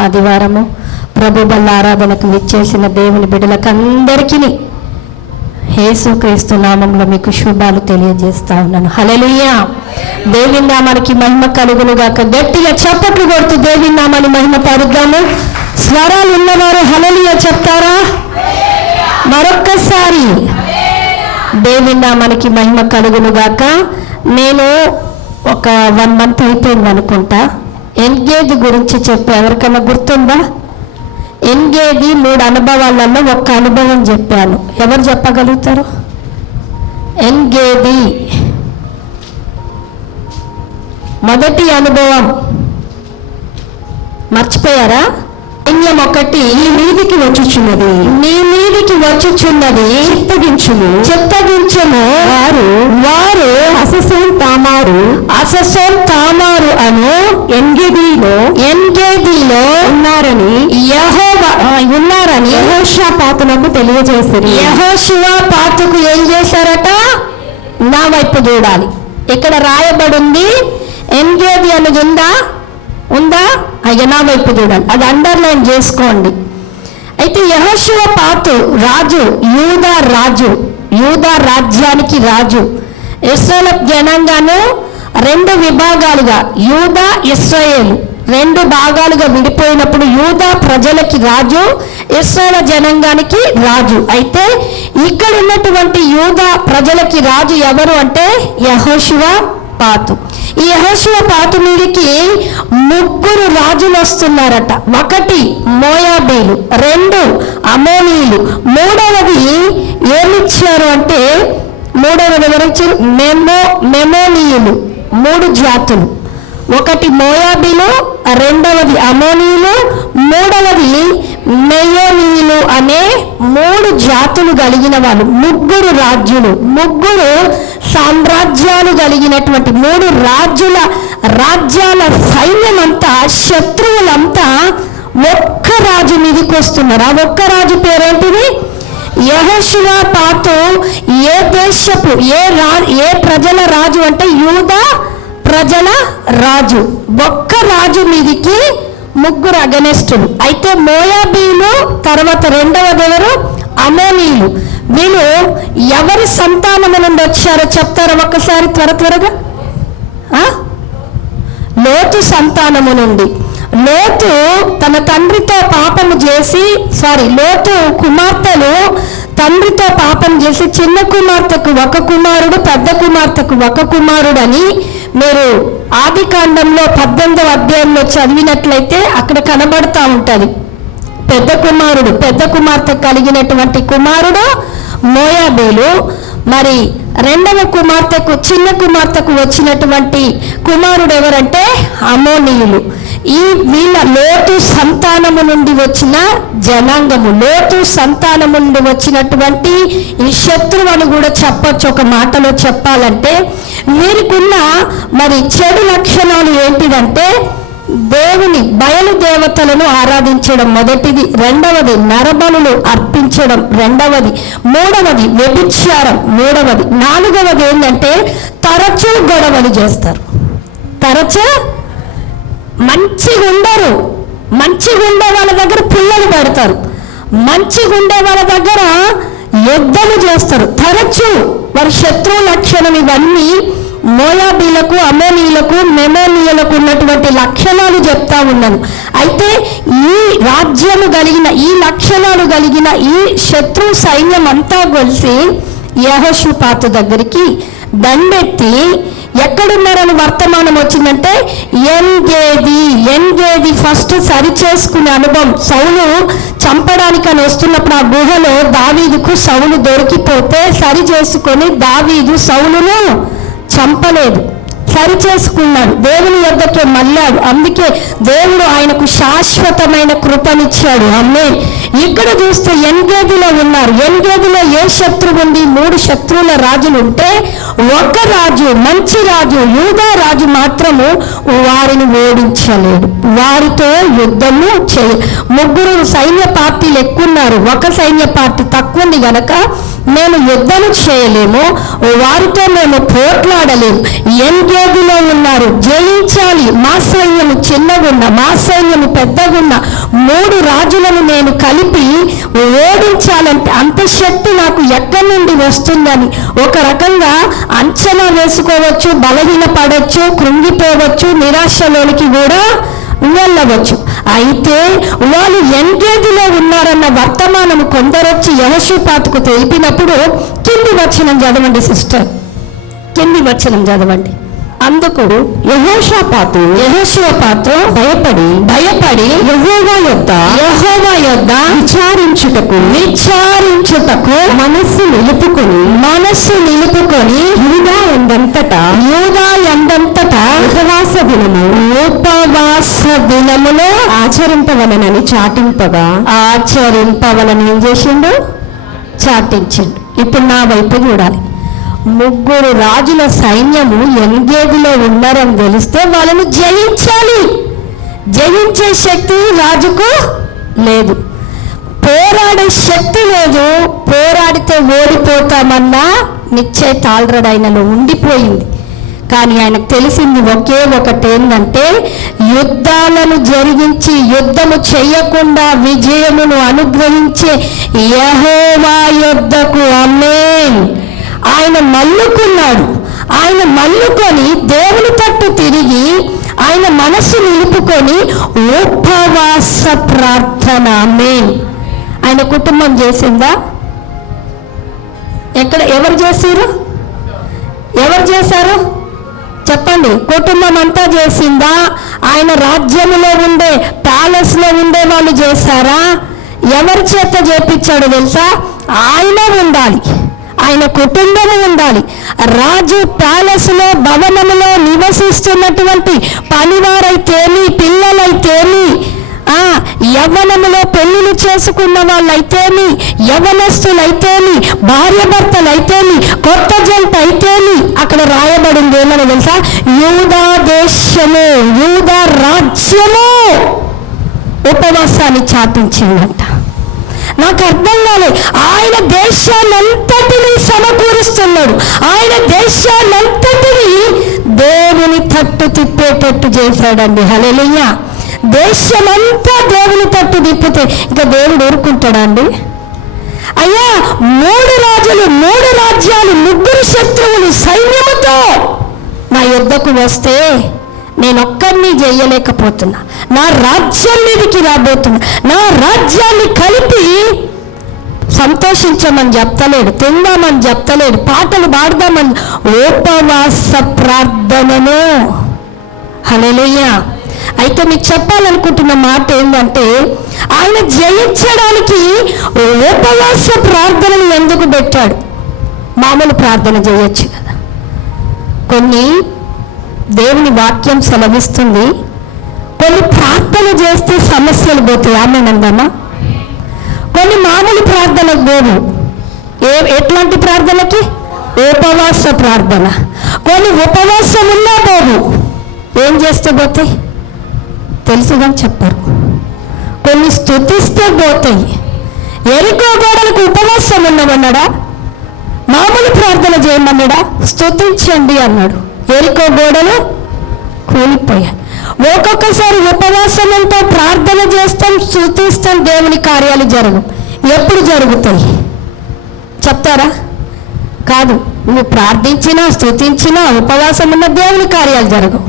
ఆదివారము ప్రభు బల్ల ఆరాధనకు విచ్చేసిన దేవుని బిడ్డలకు అందరికీ యేసుక్రీస్తు నామంలో మీకు శుభాలు తెలియజేస్తా ఉన్నాను. హల్లెలూయా. దేవుని నామానికి మహిమ కలుగును గాక. గట్టిగా చప్పట్లు కొడుతూ దేవుని నామాన్ని మహిమ పరుద్దాము. స్వరాలు ఉన్నవారు హల్లెలూయా చెప్తారా? మరొక్కసారి దేవుని నామానికి మహిమ కలుగును గాక. నేను ఒక 1 month అయిపోయింది అనుకుంటా ఎంగేజ్ గురించి చెప్పి ఎవరికైనా గుర్తుందా? ఎంగేజ్ 3 అనుభవాలలో ఒక్క అనుభవం చెప్పాను. ఎవరు చెప్పగలుగుతారు? ఎంగేజ్ మొదటి అనుభవం మర్చిపోయారా? సైన్యం ఒకటి నీ మీదికి వచ్చుచున్నది, నీ మీదికి వచ్చుచున్నది, చిత్తగించుము. వారు అససోన్ తామారు అను ఎంగేదిలో ఉన్నారని యెహోషాపాతునకు తెలియజేశారు. యెహోషువపాతుకు ఏం చేశారట? నా వైపు చూడాలి. ఇక్కడ రాయబడింది ఎంగేది అనేది ఉందా? అయ్యా నా వైపు చూడాలి. అది అండర్లైన్ చేసుకోండి. అయితే యెహోషువపాతు రాజు, యూదా రాజ్యానికి రాజు. ఇశ్రాయేలు జనాంగాను 2 విభాగాలుగా, యూదా ఇశ్రాయేలు 2 భాగాలుగా విడిపోయినప్పుడు యూదా ప్రజలకి రాజు, ఇశ్రాయేలు జనాంగానికి రాజు. అయితే ఇక్కడ ఉన్నటువంటి యూదా ప్రజలకి రాజు ఎవరు అంటే యెహోషువపాతు. ఈ యెహోషువపాతు మీదకి 3 రాజులు వస్తున్నారట. 1 మోయాబీలు, 2 అమోనీయులు, 3వది ఏమిచ్చారు అంటే 3వ వివరించి మెమోనీయులు. 3 జాతులు. 1 మోయాబీలు, 2వది అమోనీయులు, 3వది మెయోనీయులు అనే 3 జాతులు కలిగిన వాళ్ళు. 3 రాజ్యాలు, 3 సామ్రాజ్యాలు కలిగినటువంటి 3 రాజ్యాల సైన్యమంతా, శత్రువులంతా ఒక్క రాజు మీదకి వస్తున్నారు. ఆ ఒక్క రాజు పేరేంటిది? యెహోషువపాతు ఏ దేశపు ఏ ప్రజల రాజు అంటే యూదా ప్రజల రాజు. ఒక్క రాజు మీదికి 3 అగనెస్టులు. అయితే మోయాబీలు, తర్వాత 2వది ఎవరు? అమోనీయులు. వీళ్ళు ఎవరి సంతానము నుండి వచ్చారో చెప్తారా ఒకసారి త్వరగా? లోతు సంతానము నుండి. లోతు తన తండ్రితో పాపము చేసి, లోతు కుమార్తెలు తండ్రితో పాపం చేసి చిన్న కుమార్తెకు 1 కుమారుడు, పెద్ద కుమార్తెకు 1 కుమారుడు అని మీరు ఆదికాండంలో 18వ అధ్యాయంలో చదివినట్లయితే అక్కడ కనబడతా ఉంటుంది. పెద్ద కుమార్తె కలిగినటువంటి కుమారుడు మోయాబీలు. మరి 2వ కుమార్తెకు, చిన్న కుమార్తెకు వచ్చినటువంటి కుమారుడు ఎవరంటే అమోనీయులు. వీళ్ళ లోతు సంతానము నుండి వచ్చిన జనాంగము, లోతు సంతానము నుండి వచ్చినటువంటి ఈ శత్రువు అని కూడా చెప్పొచ్చు. ఒక మాటలో చెప్పాలంటే వీరికున్న మరి చెడు లక్షణాలు ఏంటిదంటే దేవుని బయలుదేవతలను ఆరాధించడం మొదటిది, 2వది నరబలులు అర్పించడం, 2వది, 3వది వ్యభిచారం, 3వది, 4వది ఏంటంటే తరచూ గొడవలు చేస్తారు. తరచూ మంచిగా ఉండరు. మంచిగా ఉండే వాళ్ళ దగ్గర పుల్లలు పెడతారు, మంచిగా ఉండే వాళ్ళ దగ్గర యుద్ధాలు చేస్తారు. తరచూ వారి శత్రువు లక్షణం. ఇవన్నీ మోయాబీలకు, అమోనీయులకు, మెమోనీయులకు ఉన్నటువంటి లక్షణాలు చెప్తా ఉన్నాను. అయితే ఈ రాజ్యము కలిగిన, ఈ లక్షణాలు కలిగిన ఈ శత్రు సైన్యం అంతా కలిసి యెహోషువపాతు దగ్గరికి దండెత్తి ఎక్కడున్నారని వర్తమానం వచ్చిందంటే ఎంగేది ఫస్ట్ సరి చేసుకునే అనుభవం. సౌలు చంపడానికని వస్తున్నప్పుడు ఆ గుహలో దావీదుకు సౌలు దొరికిపోతే సరి చేసుకొని దావీదు సౌలును చంపలేదు, సరి చేసుకున్నాడు, దేవుని యొద్దకే మళ్ళాడు. అందుకే దేవుడు ఆయనకు శాశ్వతమైన కృపనిచ్చాడు. ఆమేన్. ఇక్కడ చూస్తే ఎంగేదిలో ఉన్నారు. ఎంగేదిలో ఏ శత్రువు ఉంది? 3 శత్రువుల రాజులు ఉంటే 1 రాజు, మంచి రాజు, యూదా రాజు మాత్రము వారిని ఓడించలేడు, వారితో యుద్ధము 3 సైన్య పార్టీలు ఎక్కున్నారు, 1 సైన్య పార్టీ తక్కువ ఉంది గనక మేము యుద్ధం చేయలేము, వారితో మేము పోట్లాడలేము. ఎంగేదిలో ఉన్నారు, జయించాలి. మా సైన్యము చిన్నగున్న, మా సైన్యము పెద్దగున్న 3 రాజులను నేను కలిపి ఓడించాలంటే అంత శక్తి నాకు ఎక్కడి నుండి వస్తుందని ఒక రకంగా అంచనా వేసుకోవచ్చు, బలహీన పడవచ్చు, కృంగిపోవచ్చు, నిరాశలోనికి కూడా వెళ్ళవచ్చు. అయితే వాళ్ళు ఎంగేదిలో ఉన్నారన్న వర్తమానం కొందరొచ్చి యెహోషాపాతుకు తెలిపినప్పుడు కింది వచనం చదవండి సిస్టర్, కింది వచనం చదవండి. అందుకు యెహోషాపాతు భయపడి యెహోవా యొద్ద విచారించుటకు మనస్సు నిలుపుకొని యూదా ఎందంతటా ఉపవాస దినములో ఆచరింపవలనని ఏం చేసిండు? చాటించిండు. ఇప్పుడు నా వైపు చూడాలి. 3 రాజుల సైన్యము ఎంగేదిలో ఉన్నారని తెలిస్తే వాళ్ళని జయించాలి. జయించే శక్తి రాజుకు లేదు, పోరాడే శక్తి లేదు. పోరాడితే ఓడిపోతామన్నా నిశ్చయిత ఆల్రెడీ ఆయనలో ఉండిపోయింది. కానీ ఆయనకు తెలిసింది ఒకే ఒకటేంటంటే యుద్ధాలను జరిగించి యుద్ధము చేయకుండా విజయమును అనుగ్రహించే యెహోవా యొద్దకు ఆమేన్. ఆయన మల్లుకున్నాడు. ఆయన మల్లుకొని దేవుని తట్టు తిరిగి ఆయన మనస్సు నిలుపుకొని ఉపవాస ప్రార్థన. ఆమేన్. ఆయన కుటుంబం చేసిందా? ఎవరు చేశారు చెప్పండి? కుటుంబం అంతా చేసిందా? ఆయన రాజ్యంలో ఉండే ప్యాలెస్లో ఉండే వాళ్ళు చేశారా? ఎవరి చేత చేపించాడు తెలుసా? ఆయన ఉండాలి, ఆయన కుటుంబం ఉండాలి. రాజు ప్యాలెస్లో భవనములో నివసిస్తున్నటువంటి పనివారైతేమి, పిల్లలైతేమి, యవ్వనములో పెళ్లిళ్ళు చేసుకున్న వాళ్ళైతేమి, యవ్వనస్తులైతేమి, భార్య భర్తలైతేమి, కొత్త జంట అయితేమి, అక్కడ రాయబడింది ఏమని తెలుసా? యూదా దేశము, యూదా రాజ్యము ఉపవాసాన్ని చాటించిందంట. నాకు అర్థం కాలేదు. ఆయన దేశాన్నంతటిని సమకూరుస్తున్నాడు. ఆయన దేశాన్నంతటిని దేవుని తట్టు తిప్పేటట్టు చేశాడండి. హల్లెలూయా. దేశమంతా దేవుని తట్టు తిప్పితే ఇంకా దేవుడు ఊరుకుంటాడా అండి? అయ్యా, 3 రాజులు, 3 రాజ్యాలు, 3 శత్రువులు సైన్యముతో నా యుద్ధకు వస్తే నేను ఒక్కరిని చేయలేకపోతున్నా. నా రాజ్యం మీదకి రాబోతున్నా. నా రాజ్యాన్ని కలిపి సంతోషించమని చెప్తలేడు, తిందామని చెప్తలేడు, పాటలు పాడదామని, ఉపవాస ప్రార్థనను. హల్లెలూయా. అయితే మీకు చెప్పాలనుకుంటున్న మాట ఏంటంటే, ఆయన జయించడానికి ఉపవాస ప్రార్థనను ఎందుకు పెట్టాడు? మామూలు ప్రార్థన చేయొచ్చు కదా. కొన్ని దేవుని వాక్యం సెలవిస్తుంది, కొన్ని ప్రార్థన చేస్తే సమస్యలు పోతాయి. ఆమేనందమ్మా. కొన్ని మామూలు ప్రార్థనకు పోవు. ఎట్లాంటి ప్రార్థనకి? ఉపవాస ప్రార్థన. కొన్ని ఉపవాసం ఉన్నా పోవు. ఏం చేస్తే పోతాయి తెలుసుగా చెప్పరు. కొన్ని స్తుతిస్తే పోతాయి. ఎరికో గోడలకు ఉపవాసం ఉండమన్నాడా? మామూలు ప్రార్థన చేయమన్నాడా? స్తుతించండి అన్నాడు. ఎరికో గోడలు కూలిపోయాయి. ఒక్కొక్కసారి ఉపవాసంతో ప్రార్థన చేస్తాం, స్తుతిస్తాం, దేవుని కార్యాలు జరగవు. ఎప్పుడు జరుగుతాయి చెప్తారా? కాదు, నువ్వు ప్రార్థించినా స్తుతించినా ఉపవాసం ఉన్న దేవుని కార్యాలు జరగవు.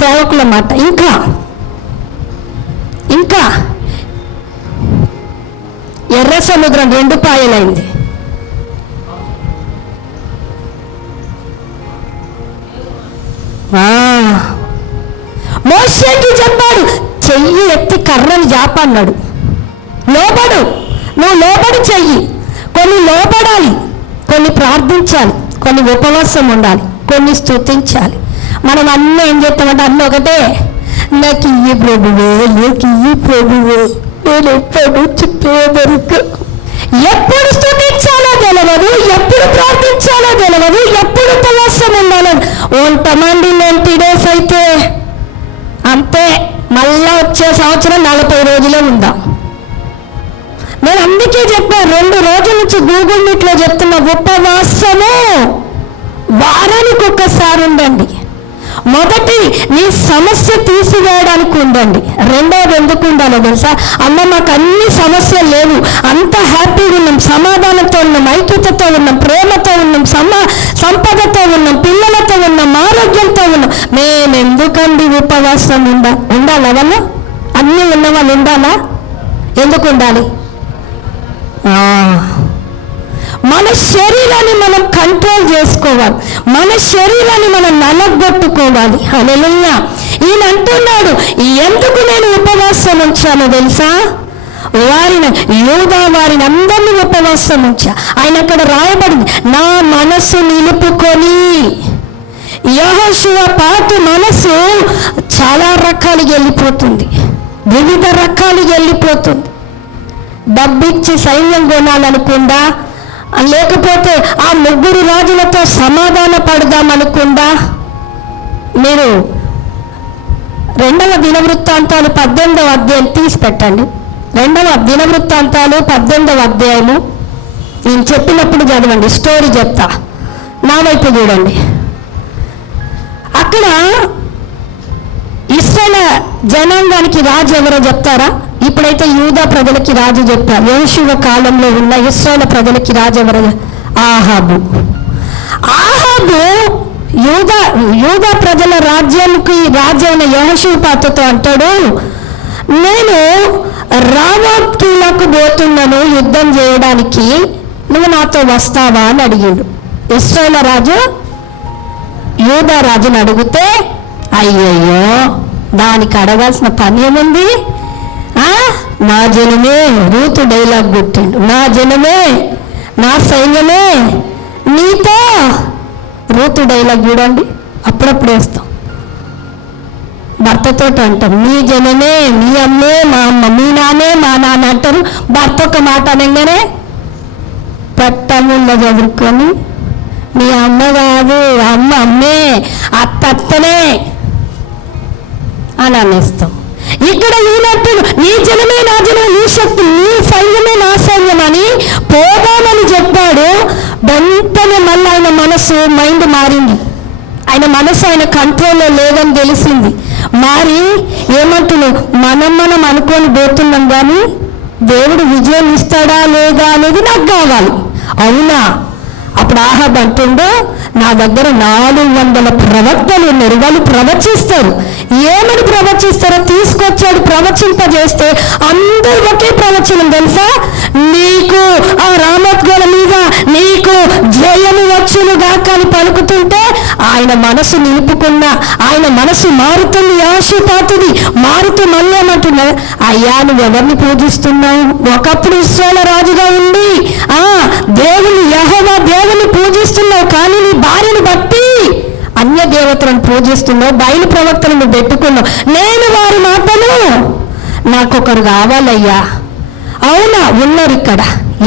సేవకుల మాట. ఇంకా ఎర్ర సముద్రం 2 పాయలైంది. మోషేకి చెప్పాడు, చెయ్యి ఎత్తి కర్రని జాపన్నాడు. లోబడు, నువ్వు లోబడి చెయ్యి. కొన్ని లోబడాలి, కొన్ని ప్రార్థించాలి, కొన్ని ఉపవాసం ఉండాలి, కొన్ని స్తుతించాలి. మనం అన్నీ ఏం చేస్తామంటే అన్నీ ఒకటే, నాకు ఇయ్యి ప్రభువే, నాకు ఇయ్యి ప్రభువే, నేను ఎప్పుడు చుట్టూ ఎప్పుడు స్తుతించాలో తెలియదు, ఎప్పుడు ప్రార్థించాలో తెలియదు, ఎప్పుడు ఉపవాసం ఉండాలో. 90 days అయితే అంతే. మళ్ళా వచ్చే సంవత్సరం 40 రోజులే ఉందాం. నేను అందుకే చెప్పాను, 2 రోజుల నుంచి గూగుల్ మీట్లో చెప్తున్న ఉపవాసము వారానికి ఒక్కసారి ఉండండి. మొదటి నీ సమస్య తీసివేయడానికి ఉండండి. రెండవది ఎందుకు ఉండాలో తెలుసా? అమ్మ మాకు అన్ని సమస్యలు లేవు, అంత హ్యాపీగా ఉన్నాం, సమాధానంతో ఉన్నాం, ఐక్యతతో ఉన్నాం, ప్రేమతో ఉన్నాం, సంపదతో ఉన్నాం, పిల్లలతో ఉన్నాం, ఆరోగ్యంతో ఉన్నాం, మేము ఎందుకండి ఉపవాసం ఉండాలా? వాళ్ళు అన్నీ ఉన్న వాళ్ళు ఉండాలా? ఎందుకు ఉండాలి? మన శరీరాన్ని మనం కంట్రోల్ చేసుకోవాలి, మన శరీరాన్ని మనం నలగొట్టుకోవాలి. హల్లెలూయా. ఈయన అంటున్నాడు, ఎందుకు నేను ఉపవాసం ఉంచానో తెలుసా? యూదా వారిని అందరినీ ఉపవాసం ఉంచా. ఆయన అక్కడ రాయబడింది, నా మనసు నిలుపుకొని. యెహోషువ పాత మనసు చాలా రకాలుగా వెళ్ళిపోతుంది, వివిధ రకాలుగా వెళ్ళిపోతుంది. డబ్బిచ్చి సైన్యం కొనాలనుకుండా, లేకపోతే ఆ 3 రాజులతో సమాధాన పడదామనుకుండా. మీరు 2వ దినవృత్తాంతాలు 18వ అధ్యాయం తీసి పెట్టండి. 2వ దినవృత్తాంతాలు 18వ అధ్యాయము నేను చెప్పినప్పుడు చదవండి, స్టోరీ చెప్తా, నా వైపు చూడండి. అక్కడ ఇశ్రాయేలు జనాంగానికి రాజు ఎవరో చెప్తారా? ఇప్పుడైతే యూదా ప్రజలకి రాజు చెప్పారు. యెహోషువ కాలంలో ఉన్న ఇశ్రాయేలు ప్రజలకి రాజు ఎవరు? ఆహాబు. యూదా ప్రజల రాజ్యానికి రాజు అయిన యెహోషాపాతుతో అంటాడు, నేను రామోత్కీలకు పోతున్నాను యుద్ధం చేయడానికి, నువ్వు నాతో వస్తావా అని అడిగాడు. ఇశ్రాయేలు రాజు యూదా రాజుని అడిగితే, అయ్యయ్యో దానికి అడగాల్సిన పని ఏముంది? నా జనమే, రూతు డైలాగ్ కొట్టిండు, నా జనమే నా సైన్యమే నీతో. రూతు డైలాగ్ చూడండి, అప్పుడప్పుడు వేస్తాం. భర్తతో అంటాం, మీ జనమే, మీ అమ్మే, మా అమ్మ, మీ నాన్నే, మా నాన్న అంటారు. భర్త ఒక మాట అనగానే పట్టముల్లో చదువుకొని, మీ అమ్మ కాదు, అమ్మ అమ్మే, అత్తనే అని అనేస్తాం. ఇక్కడ ఈయనప్పుడు నీ జనమే నా జనమే, నీ శక్తి, నీ సైన్యమే నా సైన్యం అని పోదామని చెప్పాడు. వెంటనే మళ్ళీ ఆయన మైండ్ మారింది. ఆయన మనసు ఆయన కంట్రోల్లో లేదని తెలిసింది. మారి ఏమంటున్నావు, మనం అనుకొని పోతున్నాం, కానీ దేవుడు విజయం ఇస్తాడా లేదా అనేది నాకు కావాలి. అవునా? అప్పుడు ఆహాబ్ అంటుండో, నా దగ్గర 400 ప్రవక్తలు ఉన్నారు, వాళ్ళు ప్రవచిస్తారు. ఏమని ప్రవచిస్తారో తీసుకొచ్చాడు, ప్రవచింపజేస్తే అందరూ ఒకే ప్రవచనం తెలుసా? నీకు ఆ రామోత్గోల మీద నీకు జయము వచ్చునుగా అని పలుకుతుంటే ఆయన మనసు నిలుపుకున్న, ఆయన మనసు మారుతుంది, యెహోషాపాతుది మారుతూ మళ్ళీ ఏమంటున్నా, అయ్యా నువ్వు ఎవరిని పూజిస్తున్నావు? ఒకప్పుడు ఇశ్రాయేలు రాజుగా ఉండి దేవుని యెహోవా దేవుని పూజిస్తున్నావు, కానీ నీ భార్యను బట్టి అన్య దేవతలను పూజిస్తున్నావు, బయలు ప్రవక్తలను పెట్టుకున్నావు. నేను వారి మాటలు, నాకొకరు కావాలయ్యా. అవునా? ఉన్నారు ఇక్కడ,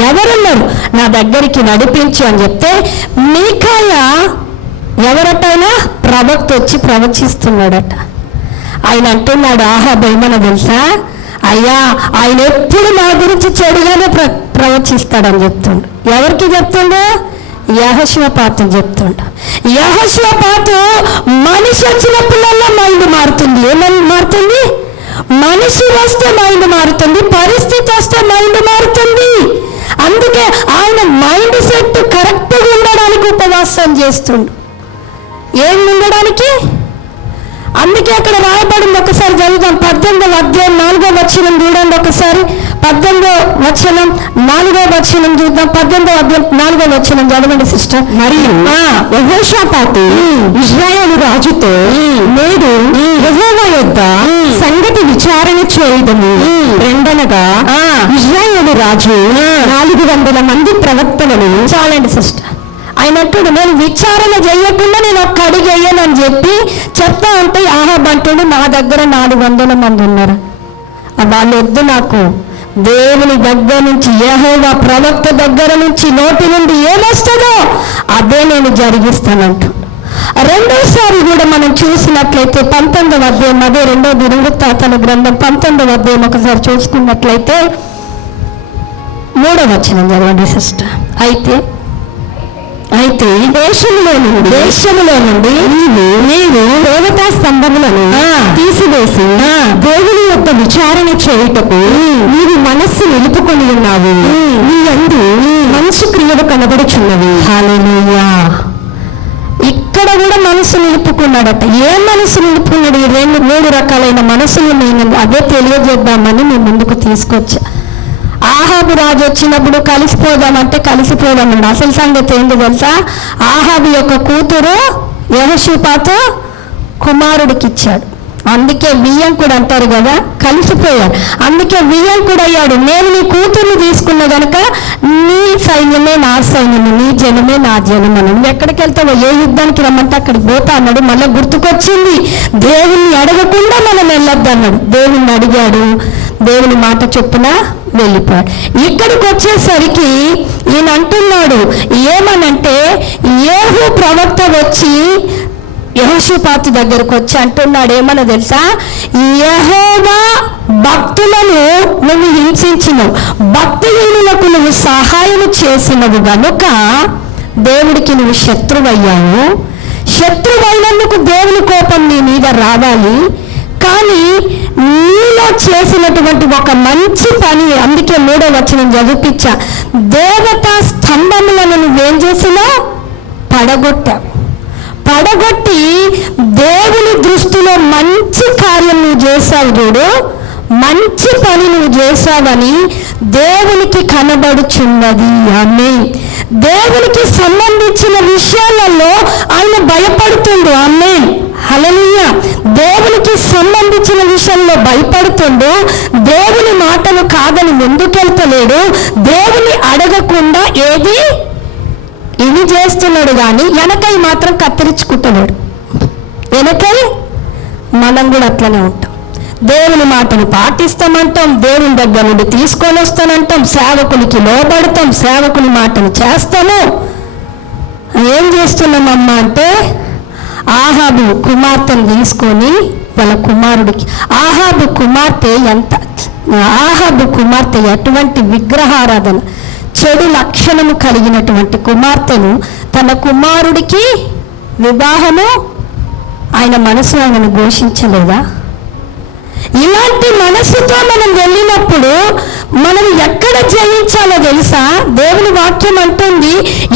ఎవరున్నారు? నా దగ్గరికి నడిపించు అని చెప్తే, మీకాయా ఎవరటైనా ప్రవక్త వచ్చి ప్రవచిస్తున్నాడట. ఆయన అంటున్నాడు, ఆహాబ్ ఏమన్నా తెలుసా? అయ్యా ఆయన ఎప్పుడు నా గురించి చెడుగానే ప్రవచిస్తాడని చెప్తుండు. ఎవరికి చెప్తుండు? యెహోషాపాతుకు చెప్తుండు. యెహోషాపాతు మనిషి వచ్చినప్పుడల్లా మైండ్ మారుతుంది. ఏమని మారుతుంది? మనిషి వస్తే మైండ్ మారుతుంది, పరిస్థితి వస్తే మైండ్ మారుతుంది. అందుకే ఆయన మైండ్ సెట్ కరెక్ట్గా ఉండడానికి ఉపవాసం చేస్తుండు. ఏం ఉండడానికి? అందుకే అక్కడ రాయబడింది, ఒకసారి చదువుదాం. 18వ అధ్యాయం 4వ వచనం చూడండి ఒకసారి. 18వ వచనం 4వ వచనం చూద్దాం. 18వ అధ్యాయం 4వ వచనం చదవండి సిస్టర్. మరియు యెహోషాపాతు ఇశ్రాయేలు రాజుతో, నేడు యెహోవా యొద్ద సంగతి విచారణ చేయదము. రెండనగా ఇశ్రాయేలు రాజు 400 మంది ప్రవక్తలను. చాలండి సిస్టర్. ఆయన అంటుడు, నేను విచారణ చేయకుండా నేను ఒక్క అడుగు వేయనని చెప్పి చెప్తా ఉంటే ఆహాబ్ అంటుడు, నా దగ్గర 400 మంది ఉన్నారు, వాళ్ళు వద్దు నాకు. దేవుని దగ్గర నుంచి, యెహోవా ప్రవక్త దగ్గర నుంచి నోటి నుండి ఏమొస్తుందో అదే నేను జరిగిస్తానంటు. రెండోసారి కూడా మనం చూసినట్లయితే 19వ అధ్యాయం, అదే 2వ దినవృత్తాంతాల గ్రంథం 19వ అధ్యాయం ఒకసారి చూసుకున్నట్లయితే 3వ వచనం చదవండి సిస్టర్. అయితే దేశములో నుండి నీవు దేవతా స్తంభములను తీసివేసి దేవుని యొక్క విచారణ చేయుటకు నీవు మనస్సు నిలుపుకొని ఉన్నావు. నీ యందు మంచి క్రియలు కనబడుచున్నవి. హల్లెలూయా. ఇక్కడ కూడా మనసు నిలుపుకున్నాడట. ఏ మనసు నిలుపుకున్నాడు? ఈ 3 రకాలైన మనసులు నేను అదే తెలియజేద్దామని మీ ముందుకు తీసుకొచ్చా. ఆహాబు రాజు వచ్చినప్పుడు కలిసిపోదామంటే కలిసిపోదామన్నాడు. అసలు సంగతి ఏంటి తెలుసా? ఆహాబు యొక్క కూతురు యెహోషాపాతు కుమారుడికి ఇచ్చాడు. అందుకే వియ్యంకుడు అంటారు కదా, కలిసిపోయాడు. అందుకే వియ్యంకుడు అయ్యాడు. నేను నీ కూతుర్ని తీసుకున్న కనుక నీ సైన్యమే నా సైన్యము, నీ జనమే నా జనము. నువ్వు ఎక్కడికి వెళ్తావో, ఏ యుద్ధానికి రమ్మంటే అక్కడికి పోతా అన్నాడు. మళ్ళీ గుర్తుకొచ్చింది, దేవుణ్ణి అడగకుండా మనం వెళ్ళొద్దు అన్నాడు. దేవుణ్ణి అడిగాడు, దేవుని మాట చొప్పున వెళ్ళిపోయాడు. ఇక్కడికి వచ్చేసరికి ఈయన అంటున్నాడు ఏమనంటే, యేహూ ప్రవక్త వచ్చి యెహోషాపాతు దగ్గరకు వచ్చి అంటున్నాడు ఏమన్నా తెలుసా? యెహోవా భక్తులను నువ్వు హింసించినవు, భక్తిహీనులకు నువ్వు సహాయం చేసినవు గనుక దేవుడికి నువ్వు శత్రువయ్యావు. శత్రువైనందుకు దేవుని కోపం నీ మీద రావాలి. కానీ నీలో చేసినటువంటి ఒక మంచి పని, అందుకే 3వ వచనం చదివించా, దేవతా స్తంభములను నువ్వేం చేసినావు? పడగొట్టి దేవుని దృష్టిలో మంచి కార్యం నువ్వు చేశావు. చూడు, మంచి పని నువ్వు చేశావని దేవునికి కనబడుచున్నది. ఆమేన్. దేవునికి సంబంధించిన విషయాలలో ఆయన భయపడుతుండు. ఆమేన్. హల్లెలూయా. దేవునికి సంబంధించిన విషయంలో భయపడుతుండు. దేవుని మాటలు కాదని ముందుకెళ్తలేడు. దేవుని అడగకుండా ఏది ఇవి చేస్తున్నాడు. కానీ వెనకై మాత్రం కత్తిరించుకుంటున్నాడు. వెనకై మనం కూడా అట్లనే ఉంటాం. దేవుని మాటను పాటిస్తామంటాం, దేవుని దగ్గర నుండి తీసుకొని వస్తానంటాం, సేవకునికి లోబడతాం, సేవకుని మాటను చేస్తాము. ఏం చేస్తున్నామమ్మా అంటే, ఆహాబు కుమార్తెను తీసుకొని వాళ్ళ కుమారుడికి, ఆహాబు కుమార్తె ఎటువంటి విగ్రహారాధన, చెడు లక్షణము కలిగినటువంటి కుమార్తెను తన కుమారుడికి వివాహము, ఆయన మనసు ఆయనను ఘోషించలేదా? ఇలాంటి మనసుతో మనం వెళ్ళినప్పుడు మనం ఎక్కడ జయించాలో తెలుసా? దేవుని వాక్యం అంటుంది,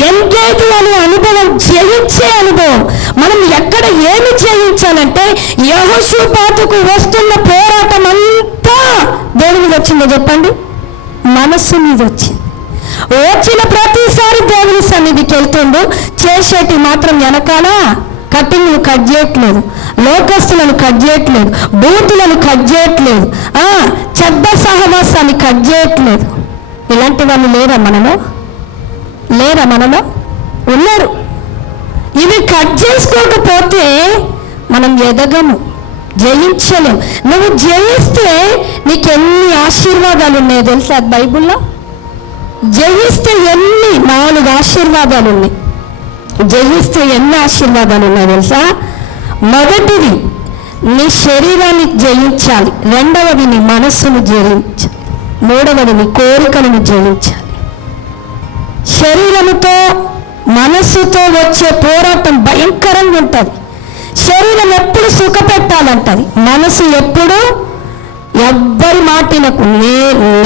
ఎంగేజ్ అనే అనుభవం, జయించే అనుభవం. మనం ఎక్కడ ఏమి జయించాలంటే, యెహోషాపాతుకు వస్తున్న పోరాటం అంతా దేని మీద వచ్చిందో చెప్పండి? మనస్సు మీద వచ్చింది. వచ్చిన ప్రతిసారి దేవుని సన్నిధికి వెళ్తుండు, చేసేటి మాత్రం వెనకాల కటింగ్లు కట్ చేయట్లేదు, లోకస్తులను కట్ చేయట్లేదు, బూతులను కట్ చేయట్లేదు, చెడ్డ సహవాసాన్ని కట్ చేయట్లేదు. ఇలాంటి వాళ్ళు లేరా మనలో? ఉన్నారు. ఇవి కట్ చేసుకోకపోతే మనం ఎదగము, జయించలేము. నువ్వు జయిస్తే నీకు ఎన్ని ఆశీర్వాదాలు ఉన్నాయో తెలుసా? బైబిల్లో జయిస్తే 4 ఆశీర్వాదాలు ఉన్నాయి. జయిస్తే ఎన్ని ఆశీర్వాదాలు ఉన్నాయో తెలుసా? మొదటిది నీ శరీరాన్ని జయించాలి, 2వది నీ మనస్సును జయించాలి, 3వది నీ కోరికలను జయించాలి. శరీరముతో మనస్సుతో వచ్చే పోరాటం భయంకరంగా ఉంటుంది. శరీరం ఎప్పుడు సుఖపెట్టాలంటది, మనసు ఎప్పుడు ఎవ్వరి మాటినకు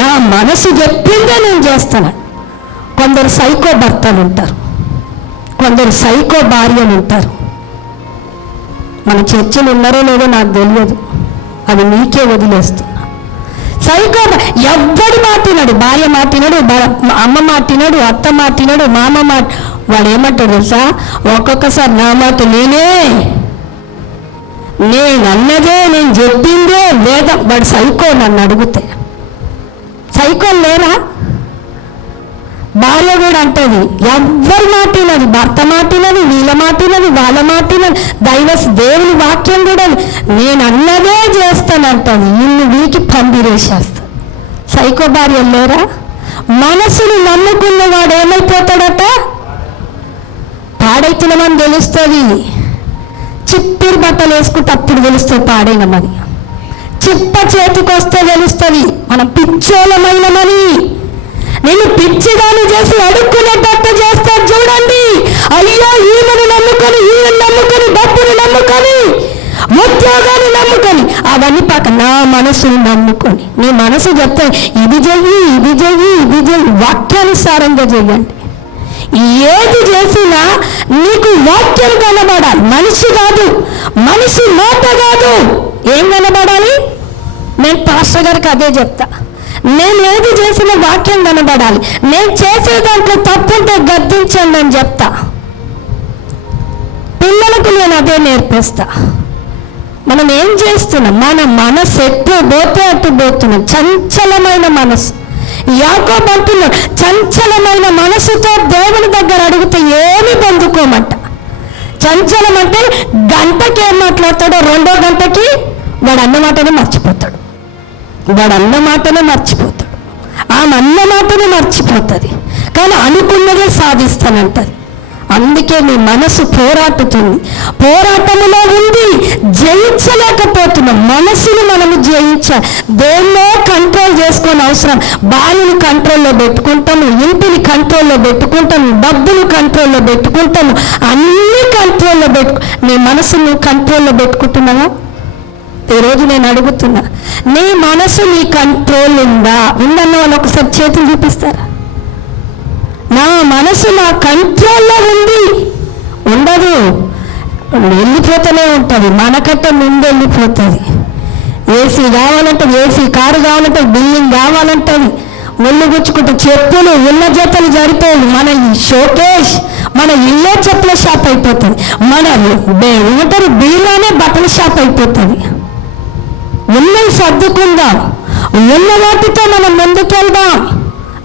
నా మనసు చెప్పిందే నేను చేస్తాను. కొందరు సైకో భర్తలు ఉంటారు, కొందరు సైకో భార్యలు ఉంటారు. మన చర్చలు ఉన్నారో లేదో నాకు తెలియదు, అది నీకే వదిలేస్తున్నా. సైకో ఎవ్వడు మాటినాడు, భార్య మాటినాడు, అమ్మ మాటినాడు, అత్త మాటినాడు, మామ మాట. వాడు ఏమంటాడు తెలుసా? ఒక్కొక్కసారి నా మాట నేను అన్నదే, నేను చెప్పిందే వేదం. వాడు సైకో. నన్ను అడిగితే సైకోలు లేరా? భార్య కూడా అంటది, ఎవ్వరు మాటినది, భర్త మాటినది, వీళ్ళ మాటినది, వాళ్ళ మాటినది, దేవుని వాక్యం కూడా నేను అన్నదే చేస్తానంటది. ఇన్ని వీకి పందిరేసేస్తా. సైకో భార్యలు లేరా? మనసును నమ్ముకున్నవాడు ఏమైపోతాడట? పాడైతున్నమని తెలుస్తుంది. చిప్పిరి బట్టలు వేసుకుంటే అప్పుడు తెలుస్తుంది పాడైనమని. చిప్ప చేతికి వస్తే తెలుస్తుంది మనం పిచ్చోళమైనమని. నేను పిచ్చిదాన్ని చేసి అడుక్కునేటట్టు చేస్తాడు చూడండి. అయ్యో ఈమెను నమ్ముకొని, ఈయన నమ్ముకొని, డబ్బుని నమ్ముకొని, ఉద్యోగాన్ని నమ్ముకొని, అవన్నీ పక్క నా మనసును నమ్ముకొని, నీ మనసు చెప్తే ఇది చెయ్యి, ఇది చెయ్యి, ఇది చెయ్యి, వాక్యానుసారంగా చెయ్యండి. ఏది చేసినా నీకు వాక్యం కనబడాలి, మనిషి కాదు, మనిషి మాట కాదు. ఏం కనబడాలి? నేను పాస్టర్ గారికి అదే చెప్తా, నేను ఏది చేసినా వాక్యం కనబడాలి. నేను చేసే దాంట్లో తప్పుంటే గద్దించండి అని చెప్తా. పిల్లలకు నేను అదే నేర్పిస్తా. మనం ఏం చేస్తున్నాం? మన మనసు ఎటు పోతే అటు పోతున్నాం. చంచలమైన మనసు. యాకోబు అంటున్నాడు, చంచలమైన మనసుతో దేవుని దగ్గర అడిగితే ఏమి పొందుకోమంట. చంచలం అంటే గంటకి ఏం మాట్లాడతాడో రెండో గంటకి వాడు అన్న మాటనే మర్చిపోతాడు. ఆమె అన్న మాటనే మర్చిపోతుంది. కానీ అనుకున్నదే సాధిస్తానంటది. అందుకే నీ మనసు పోరాడుతుంది, పోరాటములో ఉంది, జయించలేకపోతున్నాం. మనసును మనము జయించాలి. దేన్నో కంట్రోల్ చేసుకొని అవసరం. బాలుని కంట్రోల్లో పెట్టుకుంటాము, ఇంటిని కంట్రోల్లో పెట్టుకుంటాము, డబ్బులు కంట్రోల్లో పెట్టుకుంటాము, అన్ని కంట్రోల్లో నీ మనసు నువ్వు కంట్రోల్లో పెట్టుకుంటున్నావా? ఈరోజు నేను అడుగుతున్నా, నీ మనసు నీ కంట్రోల్ ఉందన్న వాళ్ళు ఒకసారి చేతులు చూపిస్తారా? నా మనసు నా కంట్రోల్లో ఉంది. ఉండదు, వెళ్ళిపోతూనే ఉంటుంది, మనకంటే ముందు వెళ్ళిపోతుంది. ఏసీ కావాలంటే, ఏసీ కారు కావాలంటే, బిల్డింగ్ కావాలంటుంది, ముళ్ళు గుచ్చుకుంటే చెప్పులు ఉన్న జతలు జరిపోయి మన షోకేష్, మన ఇల్లే చెప్పుల షాప్ అయిపోతుంది, మన ఏమంటారు బీర్లోనే బట్టల షాప్ అయిపోతుంది. ఉన్నవి సర్దుకుందాం, ఉన్న వాటితో మనం ముందుకెళ్దాం.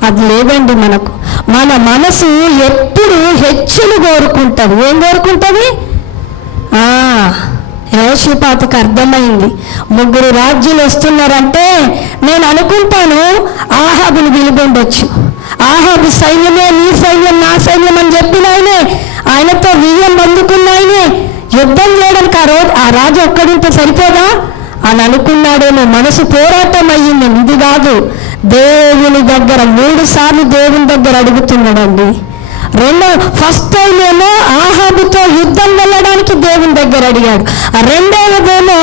అది లేదండి మనకు. మన మనసు ఎప్పుడు హెచ్చులు కోరుకుంటుంది. ఏం కోరుకుంటుంది? యెహోషాపాతుకు అర్థమైంది, 3 రాజ్యాలు వస్తున్నారంటే నేను అనుకుంటాను ఆహాబుని పిలుపుండొచ్చు. ఆహాబు సైన్యమే నీ సైన్యం నా సైన్యం అని చెప్పిన ఆయనతో విజయం పొందుకున్న ఆయనే యుద్ధం చేయడానికి ఆ రాజు ఒక్కడింటే సరిపోదా అని అనుకున్నాడేమో. మనసు పోరాటం అయ్యింది. ఇది కాదు, దేవుని దగ్గర 3 సార్లు దేవుని దగ్గర అడుగుతున్నాడండి. ఫస్ట్ టైం ఏమో ఆహాబుతో యుద్ధం వెళ్ళడానికి దేవుని దగ్గర అడిగాడు. రెండవదేమో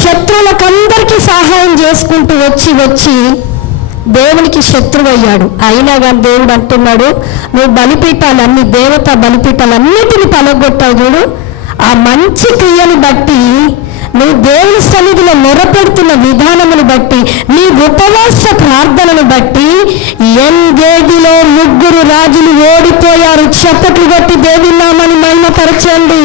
శత్రువులకు అందరికీ సహాయం చేసుకుంటూ వచ్చి దేవునికి శత్రువు అయ్యాడు. అయినా కానీ దేవుడు అంటున్నాడు, నువ్వు బలిపీఠాలన్నీ, దేవతా బలిపీఠాలన్నిటిని పలగొట్టావు చూడు. ఆ మంచి క్రియను బట్టి, నువ్వు దేవుని సన్నిధిలో మొరపెడుతున్న విధానమును బట్టి, నీ ఉపవాస ప్రార్థనను బట్టి ఎంగేదిలో 3 రాజులు ఓడిపోయారు. చప్పట్లు కొట్టి దేవుని నామాన్ని మహిమపరచండి.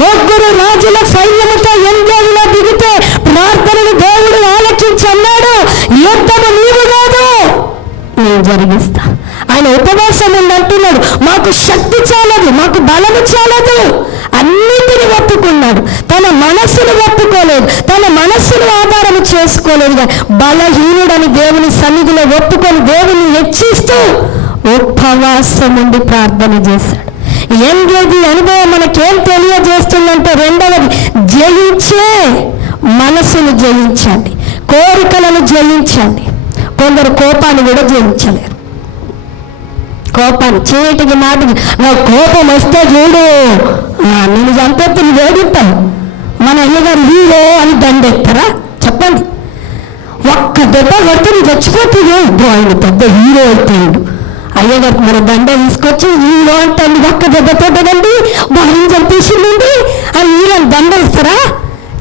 3 రాజుల సైన్యముతో ఎంగేదిలో దిగితే ప్రార్థనను దేవుడు ఆలకించన్నాడు. యుద్ధము నీవు కాదు, నేను జరిగిస్తా. ఆయన ఉపవాసం ఉందంటున్నాడు. మాకు శక్తి చాలదు, మాకు బలము చాలదు, అన్నిటిని ఒప్పుకున్నాడు. తన మనస్సును ఒప్పుకోలేదు, తన మనస్సును ఆధారం చేసుకోలేదు. బలహీనుడని దేవుని సన్నిధిలో ఒప్పుకొని దేవుని హెచ్చిస్తూ ఉపవాసం ఉండి ప్రార్థన చేశాడు. ఎంగేది అనుభవం మనకేం తెలియజేస్తుందంటే, రెండవది జయించే మనసును జయించండి, కోరికలను జయించండి. కొందరు కోపాన్ని కూడా జయించలేరు. కోపాన్ని చీటికి మాటికి, నా కోపం వస్తే చూడు నేను చంపేస్తే నువ్వు వేడుంటావు. మన అయ్యగారు హీరో అని దండెత్తారా? చెప్పండి. ఒక్క దెబ్బ కొడితే నువ్వు చచ్చిపోతుంది. ఆయన పెద్ద హీరో అవుతాడు. అయ్యగారికి మన దండ తీసుకొచ్చి హీరో అంటే ఒక్క దెబ్బతో కదండి భార్యను చంపేసిందండి అని హీరోని దండ ఇస్తారా?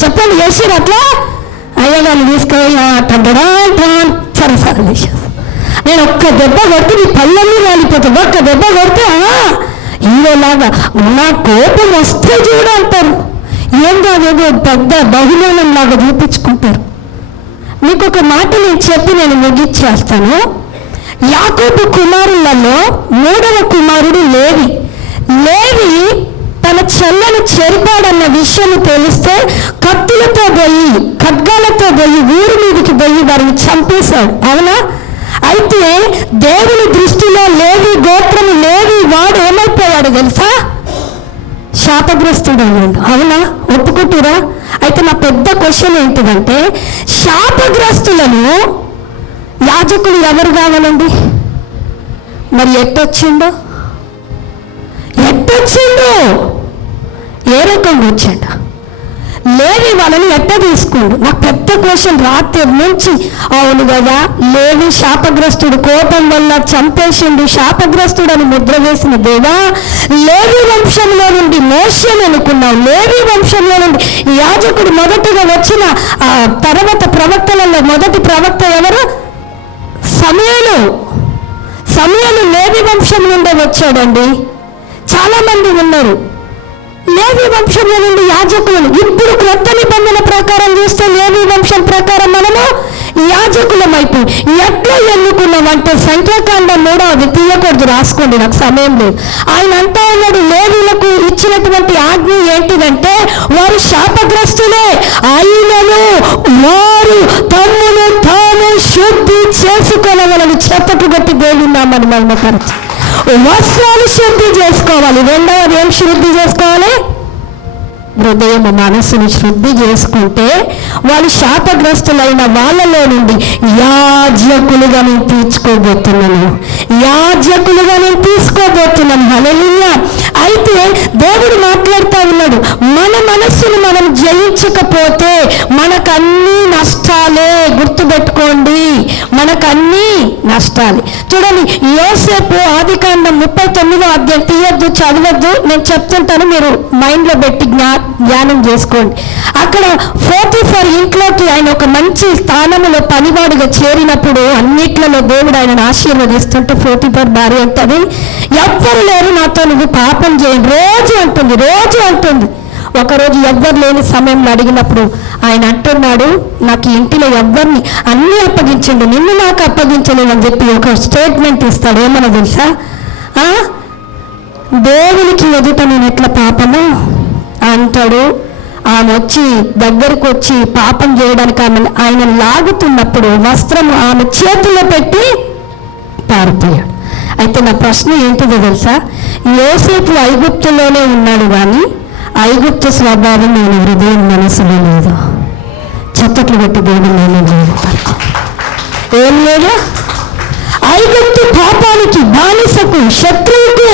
చెప్పండి, చేసారు అట్లా? అయ్యగారిని తీసుకెళ్ళి సరసర వేసారు. నేను ఒక్క దెబ్బ కొడితే నీ పళ్ళన్నీ రాలిపోతుంది, ఒక్క దెబ్బ కొడితే హీరోలాగా. నా కోపం వస్తే చూడ అంటారు. ఏం కాదేదో పెద్ద బహుమానం లాగా చూపించుకుంటారు. మీకు ఒక మాట నేను చెప్పి నేను ముగిచ్చేస్తాను. యాకోబు కుమారులలో 3వ కుమారుడు లేవి. లేవి తన చెల్లను చెరిపాడన్న విషయం తెలిస్తే కత్తులతో పోయి, ఖడ్గాలతో పోయి, ఊరి మీదకి పోయి వారిని చంపేశాడు. అవునా? అయితే దేవుని దృష్టిలో లేవి గోత్రము, లేవి వాడు ఏమైపోయాడు తెలుసా? శాపగ్రస్తుడు అయ్యాడు. అవునా? ఒప్పుకుంటురా? అయితే నా పెద్ద క్వశ్చన్ ఏంటిదంటే, శాపగ్రస్తులను యాజకులు ఎవరు కావాలండి? మరి ఎట్టొచ్చిండు? ఏ రకంగా వచ్చాడు? లేవి వాళ్ళని ఎట్ట తీసుకోండు? నాకు పెద్ద క్వశ్చన్ రాత్రి నుంచి. అవును కదా, లేవి శాపగ్రస్తుడు, కోపం వల్ల చంపేసిండు, శాపగ్రస్తుడు అని ముద్ర వేసిన దేవా, లేవి వంశంలో నుండి మోషేని అనుకున్నావు, లేవి వంశంలో నుండి యాజకుడు మొదటిగా వచ్చిన తర్వాత ప్రవక్తలలో మొదటి ప్రవక్త ఎవరు? సమూయేలు లేవి వంశం నుండే వచ్చాడండి. చాలా మంది ఉన్నారు లేవి వంశంలో నుండి యాజకులను. ఇప్పుడు క్రొత్త నిబంధన ప్రకారం చూస్తే లేవి వంశం ప్రకారం మనము యాజకులం అయిపోయి ఎట్లా ఎన్నుకున్నామంటే సంఖ్యాకాండం 3వ తీయకూడదు, రాసుకోండి, నాకు సమయం లేదు. ఆయన అంతా ఉన్నాడు, లేవీలకు ఇచ్చినటువంటి ఆజ్ఞ ఏంటిదంటే వారు శాపగ్రస్తులే అయినను వారు తమ్మును తాము శుద్ధి చేసుకోవాలని చెత్తకు కొట్టి దేవున్నామని మహిమపరచు. వస్త్రాలు శుద్ధి చేసుకోవాలి. రెండవది ఏం శుద్ధి చేసుకోవాలి? హృదయం మనసును శుద్ధి చేసుకుంటే వాళ్ళు శాపగ్రస్తులైన వాళ్ళలో నుండి యాజకులుగా నేను తీసుకోబోతున్నాను. హల్లెలూయా. అయితే దేవుడు మాట్లాడుతూ ఉన్నాడు, మన మనస్సును మనం జయించకపోతే మనకన్నీ నష్టాలే. గుర్తుపెట్టుకోండి, మనకన్నీ నష్టాలే. చూడండి, యోసేపు ఆదికాండం 39వ అధ్యాయం తీయొద్దు, చదవద్దు, నేను చెప్తుంటాను, మీరు మైండ్లో పెట్టి ధ్యానం చేసుకోండి. అక్కడ 44 ఇంట్లోకి ఆయన ఒక మంచి స్థానంలో పనివాడుగా చేరినప్పుడు అన్నిట్లలో దేవుడు ఆయనను ఆశీర్వదిస్తుంటే 44 భార్య అంటది, ఎవ్వరు లేరు నాతో నువ్వు పాపం చేయండి రోజు అంటుంది. ఒకరోజు ఎవ్వరు లేని సమయంలో అడిగినప్పుడు ఆయన అంటున్నాడు, నాకు ఇంటిలో ఎవ్వరిని అన్నీ అప్పగించండి, నిన్ను నాకు అప్పగించలేదు అని చెప్పి ఒక స్టేట్మెంట్ ఇస్తాడు. ఏమన్నా తెలుసా? దేవునికి ఎదుట నేను ఎట్లా పాపము అంటాడు. ఆమె వచ్చి దగ్గరకు వచ్చి పాపం చేయడానికి ఆయన లాగుతున్నప్పుడు వస్త్రం ఆమె చేతిలో పెట్టి పారిపోయాడు. అయితే నా ప్రశ్న ఏంటిదో తెలుసా? యోసేపు ఐగుప్తులోనే ఉన్నాడు, కానీ ఐగుప్తు స్వభావం నేను హృదయం మనసులో లేదు. చప్పట్లు పెట్టి దేవుడు లేదు, ఏం లేదు. ఐగుప్తు పాపానికి, బానిసకు, శత్రువుకు,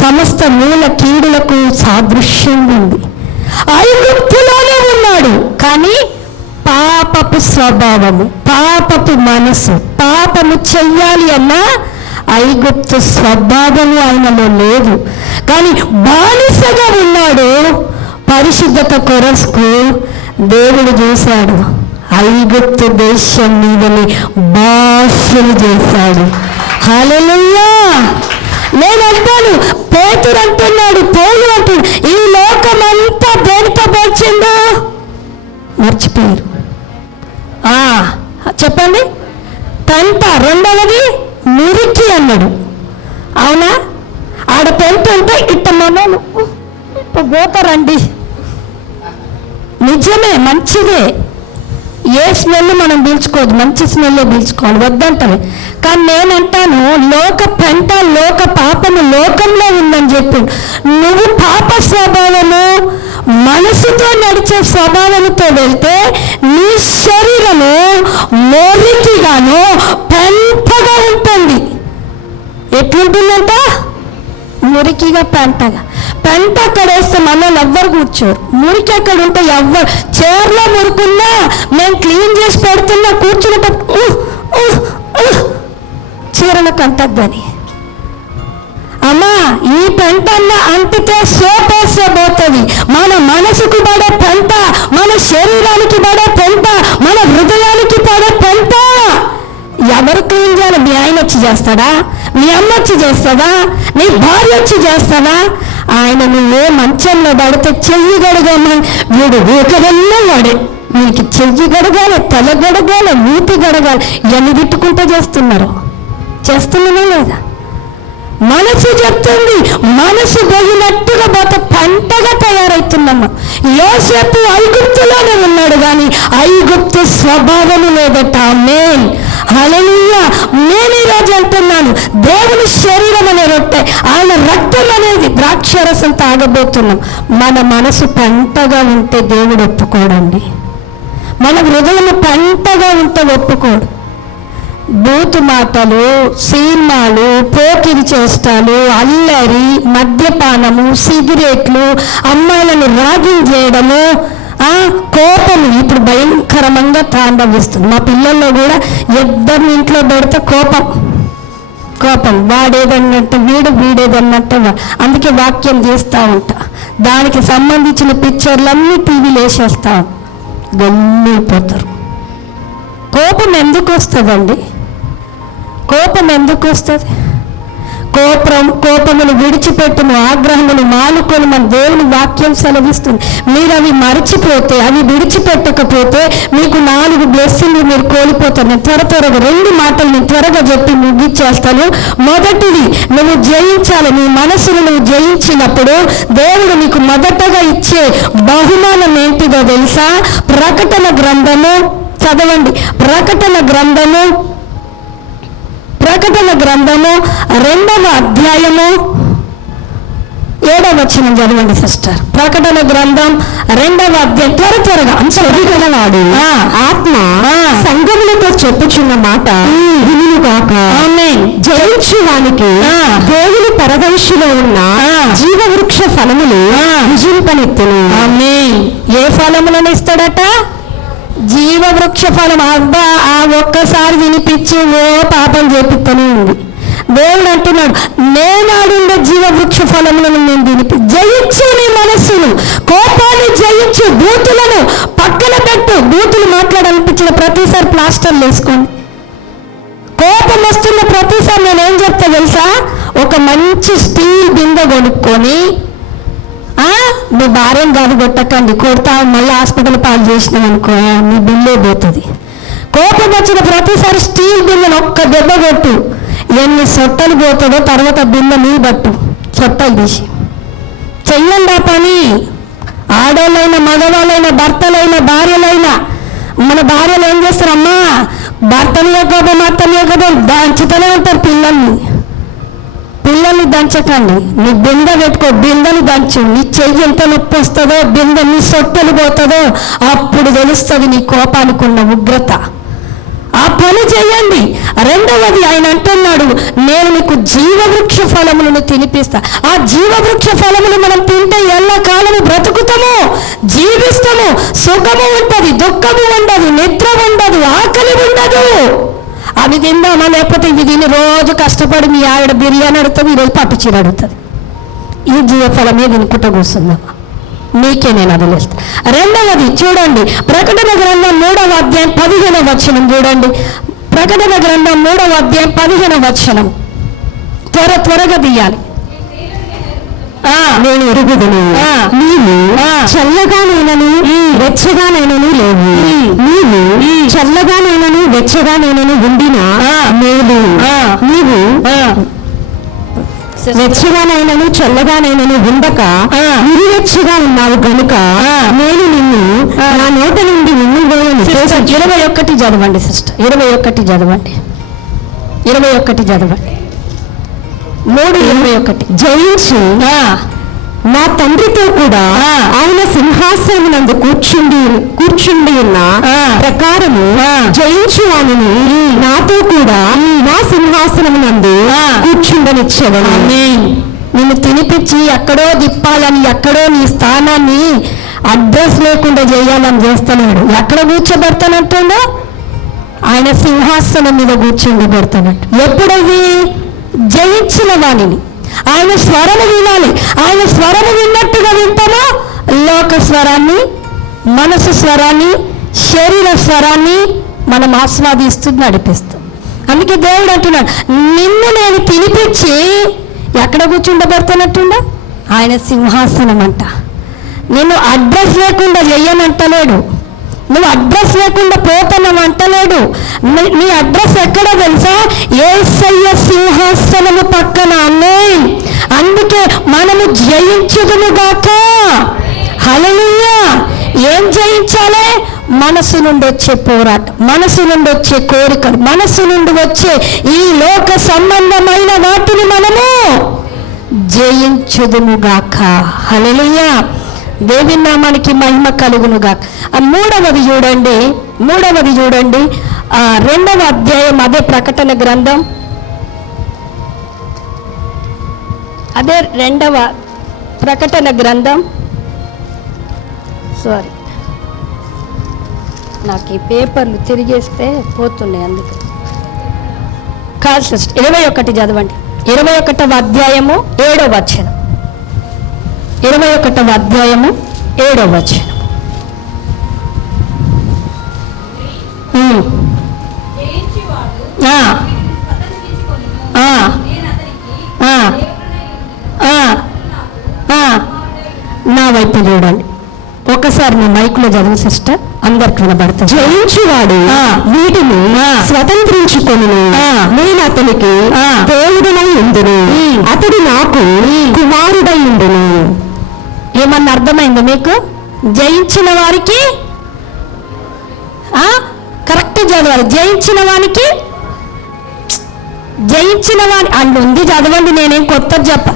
సమస్త మూల కీడులకు సాదృశ్యంగా ఉంది. ఐగుప్తులోనే ఉన్నాడు, కానీ పాపపు స్వభావము, పాపపు మనసు, పాపము చెయ్యాలి అన్న ఐగుప్తు స్వభావము ఆయనలో లేదు. కానీ బానిసగా ఉన్నాడు. పరిశుద్ధత కొరకు దేవుడు చూశాడు, ఐగుప్తు దేశం మీదని బాసులు చేశాడు. హల్లెలూయా. నేను అంటాను, పేతురు అంటున్నాడు, పౌలు అంటున్నాడు, ఈ లోకమంతా దేనితో పోల్చిండు? మర్చిపోయారు. చెప్పండి. పెంట. రెండవది మురికి అన్నాడు. అవునా? ఆడ పెంట ఉంటే ఇట్ట మనలు ఇట్ట పోతారండి. నిజమే, మంచిదే. ఏ స్మెల్ మనం పీల్చుకోవద్దు, మంచి స్మెల్లే పీల్చుకోవాలి, వద్దంటవి. కానీ నేనంటాను, లోక పెంట, లోక పాపము లోకంలో ఉందని చెప్పి నువ్వు పాప స్వభావము, మనసుతో నడిచే స్వభావంతో వెళ్తే నీ శరీరము మురికిగాను పెంటగా ఉంటుంది. ఎట్లుంటుందంట? మురికిగా, పెంటగా. పెంట అక్కడ వేస్తే మనల్ని ఎవ్వరు కూర్చోరు. మురికి అక్కడ ఉంటే ఎవ్వరు, చైర్లో మురుకున్నా మేము క్లీన్ చేసి పెడుతున్నా కూర్చునేటప్పుడు చీరలకు అంటద్దని. అమ్మా, ఈ పెంట అన్న అంటితే సోపేసే పోతుంది. మన మనసుకు పడే పెంట, మన శరీరానికి పడే పెంట, మన హృదయానికి పడే పెంట ఎవరు క్లీన్ చేయాలి? మీ ఆయన వచ్చి చేస్తాడా? మీ అమ్మ వచ్చి చేస్తుందా? నీ భార్య వచ్చి చేస్తాడా? ఆయన నువ్వే మంచంలో పడితే చెయ్యి గడగాలి, వీడు ఊకదన్నా వాడే, వీడికి చెయ్యి గడగాలి, తల గడగాలి, మూతి గడగాలి. ఎన్ని తిట్టుకుంటే చేస్తున్నానా లేదా? మనసు చెప్తుంది, మనసు పోయినట్టుగా పోతే పంటగా తయారవుతున్నాము. యోసేపు ఐగుప్తులోనే ఉన్నాడు, కానీ ఐగుప్తు స్వభావము లేదట. ఆమేన్, హల్లెలూయా. నేను ఈరోజు అంటున్నాను, దేవుని శరీరం అనే రొట్టె, ఆయన రక్తం అనేది ద్రాక్షరసం తాగబోతున్నాం. మన మనసు పంటగా ఉంటే దేవుడు ఒప్పుకోడండి. మన హృదయం పంటగా ఉంటే ఒప్పుకోడు. బూతు మాటలు, సినిమాలు, పోకిరి చేష్టాలు, అల్లరి, మద్యపానము, సిగరెట్లు, అమ్మాయిలను ర్యాగింగ్ చేయడము, కోపము ఇప్పుడు భయంకరంగా తాండవిస్తుంది. మా పిల్లల్లో కూడా ఇద్దరిని ఇంట్లో పెడితే కోపం వాడేదన్నట్టు వీడేదన్నట్టు. అందుకే వాక్యం చేస్తూ ఉంటా, దానికి సంబంధించిన పిక్చర్లన్నీ టీవీలో వేసేస్తా, గమ్మిపోతారు. కోపం ఎందుకు వస్తుందండి? కోపం ఎందుకు వస్తుంది? కోపమును విడిచిపెట్టుము, ఆగ్రహమును మానుకొని మన దేవుని వాక్యం సెలవిస్తుంది. మీరు అవి మరిచిపోతే, అవి విడిచిపెట్టకపోతే మీకు 4 బ్లెస్సింగ్లు మీరు కోల్పోతారు. నేను త్వరగా 2 మాటలు నేను త్వరగా చెప్పి ముగించేస్తాను. మొదటిది, నువ్వు జయించాలి. నీ మనసును నువ్వు జయించినప్పుడు దేవుడు నీకు మొదటగా ఇచ్చే బహుమానం ఏంటిదో తెలుసా? ప్రకటన గ్రంథము చదవండి. ప్రకటన గ్రంథము 2వ అధ్యాయము 7వ వచనం చదవండి సిస్టర్. ప్రకటన గ్రంథం 2వ అధ్యాయం త్వరగా చదివినవాడు ఆత్మ సంఘములతో చెప్పుచున్న మాట వినుగాక. జయించు వానికి దేవుని పరదర్శిలో ఉన్న జీవవృక్ష ఫలములు విజింపనెత్తును. ఏ ఫలములను ఇస్తాడట? జీవవృక్ష ఫలం. అబ్బా, ఆ ఒక్కసారి వినిపించి పాపం చేపిస్తూనే ఉంది. దేవుడు అంటున్నాడు, నేను ఆడుండే జీవవృక్ష ఫలములను నేను జయించు. నీ మనస్సును, కోపాన్ని జయించు, బూతులను పక్కన పెట్టు. బూతులు మాట్లాడాలనిపించిన ప్రతిసారి ప్లాస్టర్లు వేసుకోండి. కోపం వస్తున్న ప్రతిసారి నేను ఏం చెప్తా తెలుసా? ఒక మంచి స్టీల్ బిందె కొనుక్కొని, మీ భార్యను కాదు కొట్టకండి, కొడతా మళ్ళీ హాస్పిటల్ పాలు చేసినాం అనుకో, మీ బిల్లే పోతుంది. కోపం వచ్చిన ప్రతిసారి స్టీల్ బిందెను ఒక్క దెబ్బ కొట్టు, ఎన్ని సొట్టలు పోతుందో తర్వాత బిందె నీ బట్టు, సొట్టలు తీసి చెయ్యండి ఆ పని. ఆడవాళ్ళైనా, మగవాళ్ళైనా, భర్తలైనా, భార్యలైనా. మన భార్యలు ఏం చేస్తారమ్మా? భర్తని కోపం, అత్తని కోపం దంచుతూనే ఉంటారు. పిల్లల్ని దంచకండి. నీ బిందె పెట్టుకో, బిందెని దంచు. నీ చెయ్యి ఎంత నొప్పి వస్తుందో, బిందె నీ సొట్టలు పోతుందో అప్పుడు తెలుస్తుంది నీ కోపానికి ఉన్న ఉగ్రత. ఆ పని చేయండి. 2వది ఆయన అంటున్నాడు, నేను నీకు జీవవృక్ష ఫలములను తినిపిస్తా. ఆ జీవవృక్ష ఫలములు మనం తింటే ఎల్లకాలము బ్రతుకుతాము, జీవిస్తాము. సుఖము ఉంటుంది, దుఃఖము ఉండదు, నిద్ర ఉండదు, ఆకలి ఉండదు. అవి తిందామా? లేకపోతే ఇవి తిని రోజు కష్టపడి మీ ఆవిడ బిర్యానీ అడుగుతుంది, ఈరోజు పట్టు చీర అడుగుతుంది. ఈ జీవఫలమే తినుకుంటూ కూర్చుందామా? మీకే నేను వదిలేస్తాను. 2వది చూడండి, ప్రకటన గ్రంథం 3వ అధ్యాయం 15వ వచనం చూడండి. ప్రకటన గ్రంథం 3వ అధ్యాయం 15వ వచనం త్వరగా తీయాలి. నేను ఎరుగుదును, నీవు చల్లగానైనను వెచ్చగానైనను లేవు. నీవు చల్లగానైనను వెచ్చగానైనను ఉండినా మేలు. నీవు వెచ్చగానైనను చల్లగానైనను ఉండక నిరువెచ్చగా ఉన్నావు గనుక నేను నిన్ను నా నోట నుండి నిన్ను వేయను. 21 చదవండి సిస్టర్, 21 చదవండి. 3:21 జయించు నా తండ్రితో కూడా ఆయన సింహాసనమునందు కూర్చుండి ఉన్న ప్రకారము జయించు వానిని నాతో కూడా నా సింహాసనమునందు కూర్చుండనిచ్చేదను. నిన్ను తినిపించి ఎక్కడో దిప్పాలని, ఎక్కడో నీ స్థానాన్ని అడ్రస్ లేకుండా చేయాలని చేస్తున్నాడు. ఎక్కడ కూర్చోబెడతానంటుండో? ఆయన సింహాసనం మీద కూర్చుండి పెడతానట్టు. ఎప్పుడది? జయించిన వాణిని. ఆయన స్వరము వినాలి. ఆయన స్వరము విన్నట్టుగా వింటామో లోక స్వరాన్ని, మనసు స్వరాన్ని, శరీర స్వరాన్ని మనం ఆస్వాదిస్తూ నడిపిస్తాం. అందుకే దేవుడు అంటున్నాడు, నిన్ను నేను తినిపించి ఎక్కడ కూర్చుండబెడతానట్టుండ? ఆయన సింహాసనం అంట. నేను అడ్రస్ లేకుండా చెయ్యనంటలేడు, నువ్వు అడ్రస్ లేకుండా పోతానని అంటలేడు. నీ అడ్రస్ ఎక్కడో తెలుసా? యేసయ్య సింహాసనము పక్కన. అందుకే మనము జయించుదుముగాక. హల్లెలూయా. ఏం జయించాలి? మనసు నుండి వచ్చే పోరాటం, మనసు నుండి వచ్చే కోరికలు, మనసు నుండి వచ్చే ఈ లోక సంబంధమైన వాటిని మనము జయించుదుముగాక. హల్లెలూయా. దేవుని నామానికి మహిమ కలుగునుగాక. మూడవది చూడండి, రెండవ అధ్యాయం, అదే ప్రకటన గ్రంథం, అదే రెండవ ప్రకటన గ్రంథం. సారీ, నాకు ఈ పేపర్లు తిరిగేస్తే పోతున్నాయి, అందుకు కాదు సిస్టర్. 21 చదవండి. 21వ అధ్యాయము 7వ వచనం. 21వ అధ్యాయము 7వ వచనం. నా వైపు చూడండి ఒకసారి, మీ మైకులో చదువు సిస్టర్, అందరికి వినబడుతుంది. జయించువాడు వీటిని స్వతంత్రించుకొని నేను అతనికి దేవుడనై ఉండును, అతడు నాకు కుమారుడై ఉండును. ఏమన్నా అర్థమైంది మీకు? జయించిన వారికి కరెక్ట్ చదవాలి. జయించిన వానికి, జయించిన వాని అని ఉంది, చదవండి. నేనేం కొత్త చెప్ప.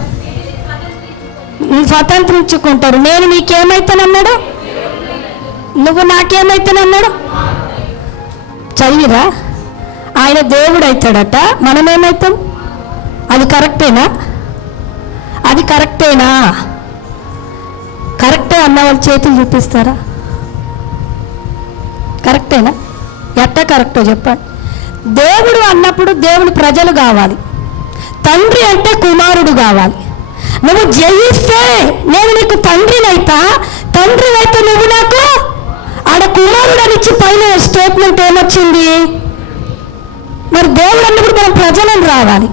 స్వతంత్రించుకుంటారు. నేను నీకేమైతానన్నాడు? నువ్వు నాకేమైతానన్నాడు? చదివిరా? ఆయన దేవుడు అవుతాడట, మనమేమవుతాం? అది కరెక్టేనా? అది కరెక్టేనా? కరెక్టే అన్న వాళ్ళు చేతులు చూపిస్తారా? కరెక్టేనా? ఎట్ట కరెక్టో చెప్పండి. దేవుడు అన్నప్పుడు దేవుని ప్రజలు కావాలి, తండ్రి అంటే కుమారుడు కావాలి. నువ్వు జయిస్తే నేను నీకు తండ్రినైతా, తండ్రినైతే నువ్వు నాకు ఆడ కుమారుడు అని ఇచ్చి పైన స్టేట్మెంట్ ఏమొచ్చింది? మరి దేవుడు అన్నప్పుడు మనం ప్రజలను రావాలి.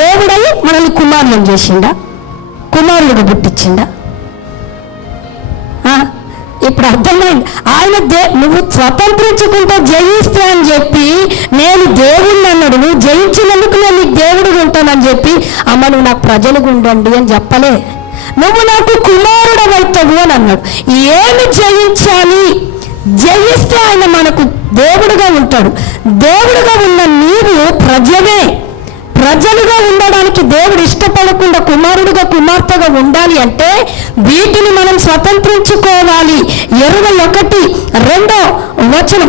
దేవుడై మనల్ని కుమారులను చేసిండా? కుమారుడుగా పుట్టించిండా? ఇప్పుడు అర్థమైంది. ఆయన నువ్వు స్వతంత్రించుకుంటే జయిస్తే అని చెప్పి నేను దేవుడిని అన్నాడు. నువ్వు జయించినందుకు నేను నీకు దేవుడు ఉంటానని చెప్పి, అమ్మ నువ్వు నాకు ప్రజలుగా ఉండండి అని చెప్పలే. నువ్వు నాకు కుమారుడు అవుతావు అని అన్నాడు. ఏమి జయించాలి? జయిస్తే ఆయన మనకు దేవుడుగా ఉంటాడు. దేవుడుగా ఉన్న నీవు ప్రజలే. ప్రజలుగా ఉండడానికి దేవుడు ఇష్టపడకుండా కుమారుడుగా కుమార్తెగా ఉండాలి అంటే వీటిని మనం స్వతంత్రించుకోవాలి. 21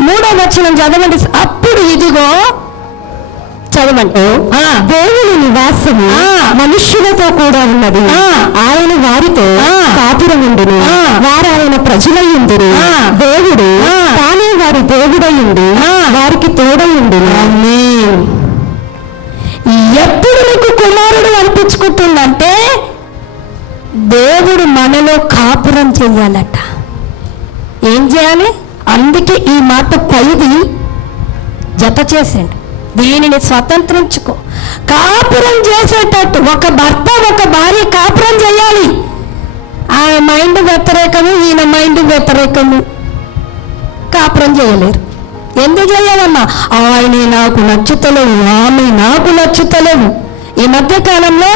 3వ వచనం చదవండి. అప్పుడు ఇదిగో చదవండి. దేవుని నివాసము మనుష్యులతో కూడా ఉన్నది, ఆయన వారితో కాపురముండును, వారు ఆయన ప్రజలై ఉండును, దేవుడు తానే వారి దేవుడై ఉండి వారికి తోడై ఉండును. ఎప్పుడు నీకు కుమారుడు అనిపించుకుంటుందంటే దేవుడు మనలో కాపురం చెయ్యాలట. ఏం చేయాలి? అందుకే ఈ మాట పైది జత చేసేయండి. దీనిని స్వతంత్రించుకో. కాపురం చేసేటట్టు ఒక భర్త ఒక భార్య కాపురం చేయాలి. ఆమె మైండ్ వ్యతిరేకము, ఈయన మైండ్ వ్యతిరేకము, కాపురం చేయలేరు. ఎందుకు చేయాలమ్మా? ఆయన నాకు నచ్చుతలేవు, ఆమె నాకు నచ్చుతలేవు. ఈ మధ్య కాలంలో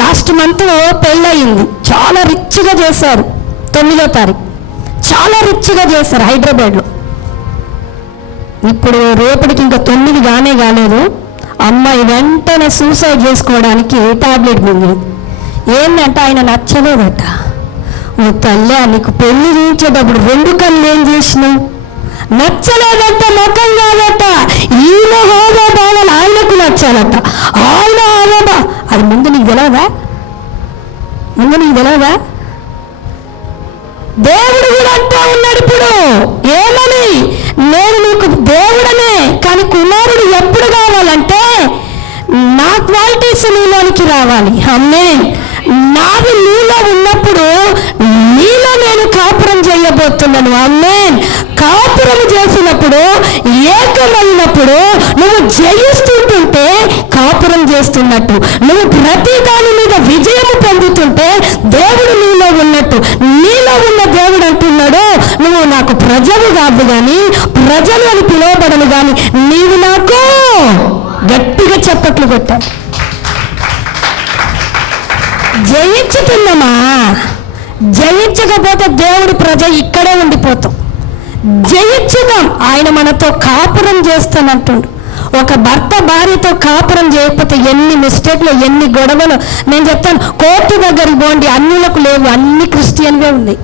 లాస్ట్ మంత్ పెళ్ళయింది, చాలా రిచ్గా చేశారు. 9వ తారీఖు చాలా రిచ్గా చేశారు హైదరాబాద్లో. ఇప్పుడు రేపటికి ఇంకా 9 కాలేదు. అమ్మాయి వెంటనే సూసైడ్ చేసుకోవడానికి టాబ్లెట్ మింగింది. ఏంటంటే ఆయన నచ్చలేదట. నువ్వు తల్లి నీకు పెళ్లి చేయించేటప్పుడు 2 కళ్ళు ఏం చేసినావు? నచ్చలేదంట, ముఖం కాదట. ఈయన హోదా బాగాలి, ఆయనకు నచ్చాలట. ఆయన హోదా అది ముందు నీకు తెలియదా? దేవుడు కూడా అంటా ఉన్నాడు ఇప్పుడు. ఏమని? నేను నీకు దేవుడనే, కానీ కుమారుడు ఎప్పుడు కావాలంటే నా క్వాలిటీస్ నీలోనికి రావాలి. ఆమేన్. నాది నీలో ఉన్నప్పుడు నీలో నేను కాపురం చేయబోతున్నాను. ఆమేన్. కాపురం చేసినప్పుడు, ఏకమైనప్పుడు నువ్వు జయిస్తుంటుంటే కాపురం చేస్తున్నట్టు, నువ్వు ప్రతి దాని మీద విజయం పొందుతుంటే దేవుడు నీలో ఉన్నట్టు. నీలో ఉన్న దేవుడు అంటున్నాడు, నువ్వు నాకు ప్రజలు కాదు కానీ, ప్రజలు అని పిలువబడను కానీ నీవు నాకు. గట్టిగా చప్పట్లు కొట్టాను. జయించుతున్నామా? జయించకపోతే దేవుడి ప్రజ ఇక్కడే ఉండిపోతాం. జయించుదాం. ఆయన మనతో కాపురం చేస్తానంటుండు. ఒక భర్త భార్యతో కాపురం చేయకపోతే ఎన్ని మిస్టేక్లు, ఎన్ని గొడవలు. నేను చెప్తాను, కోర్టు దగ్గరికి పోండి, అన్యులకు లేవు, అన్ని క్రిస్టియన్వే ఉంది.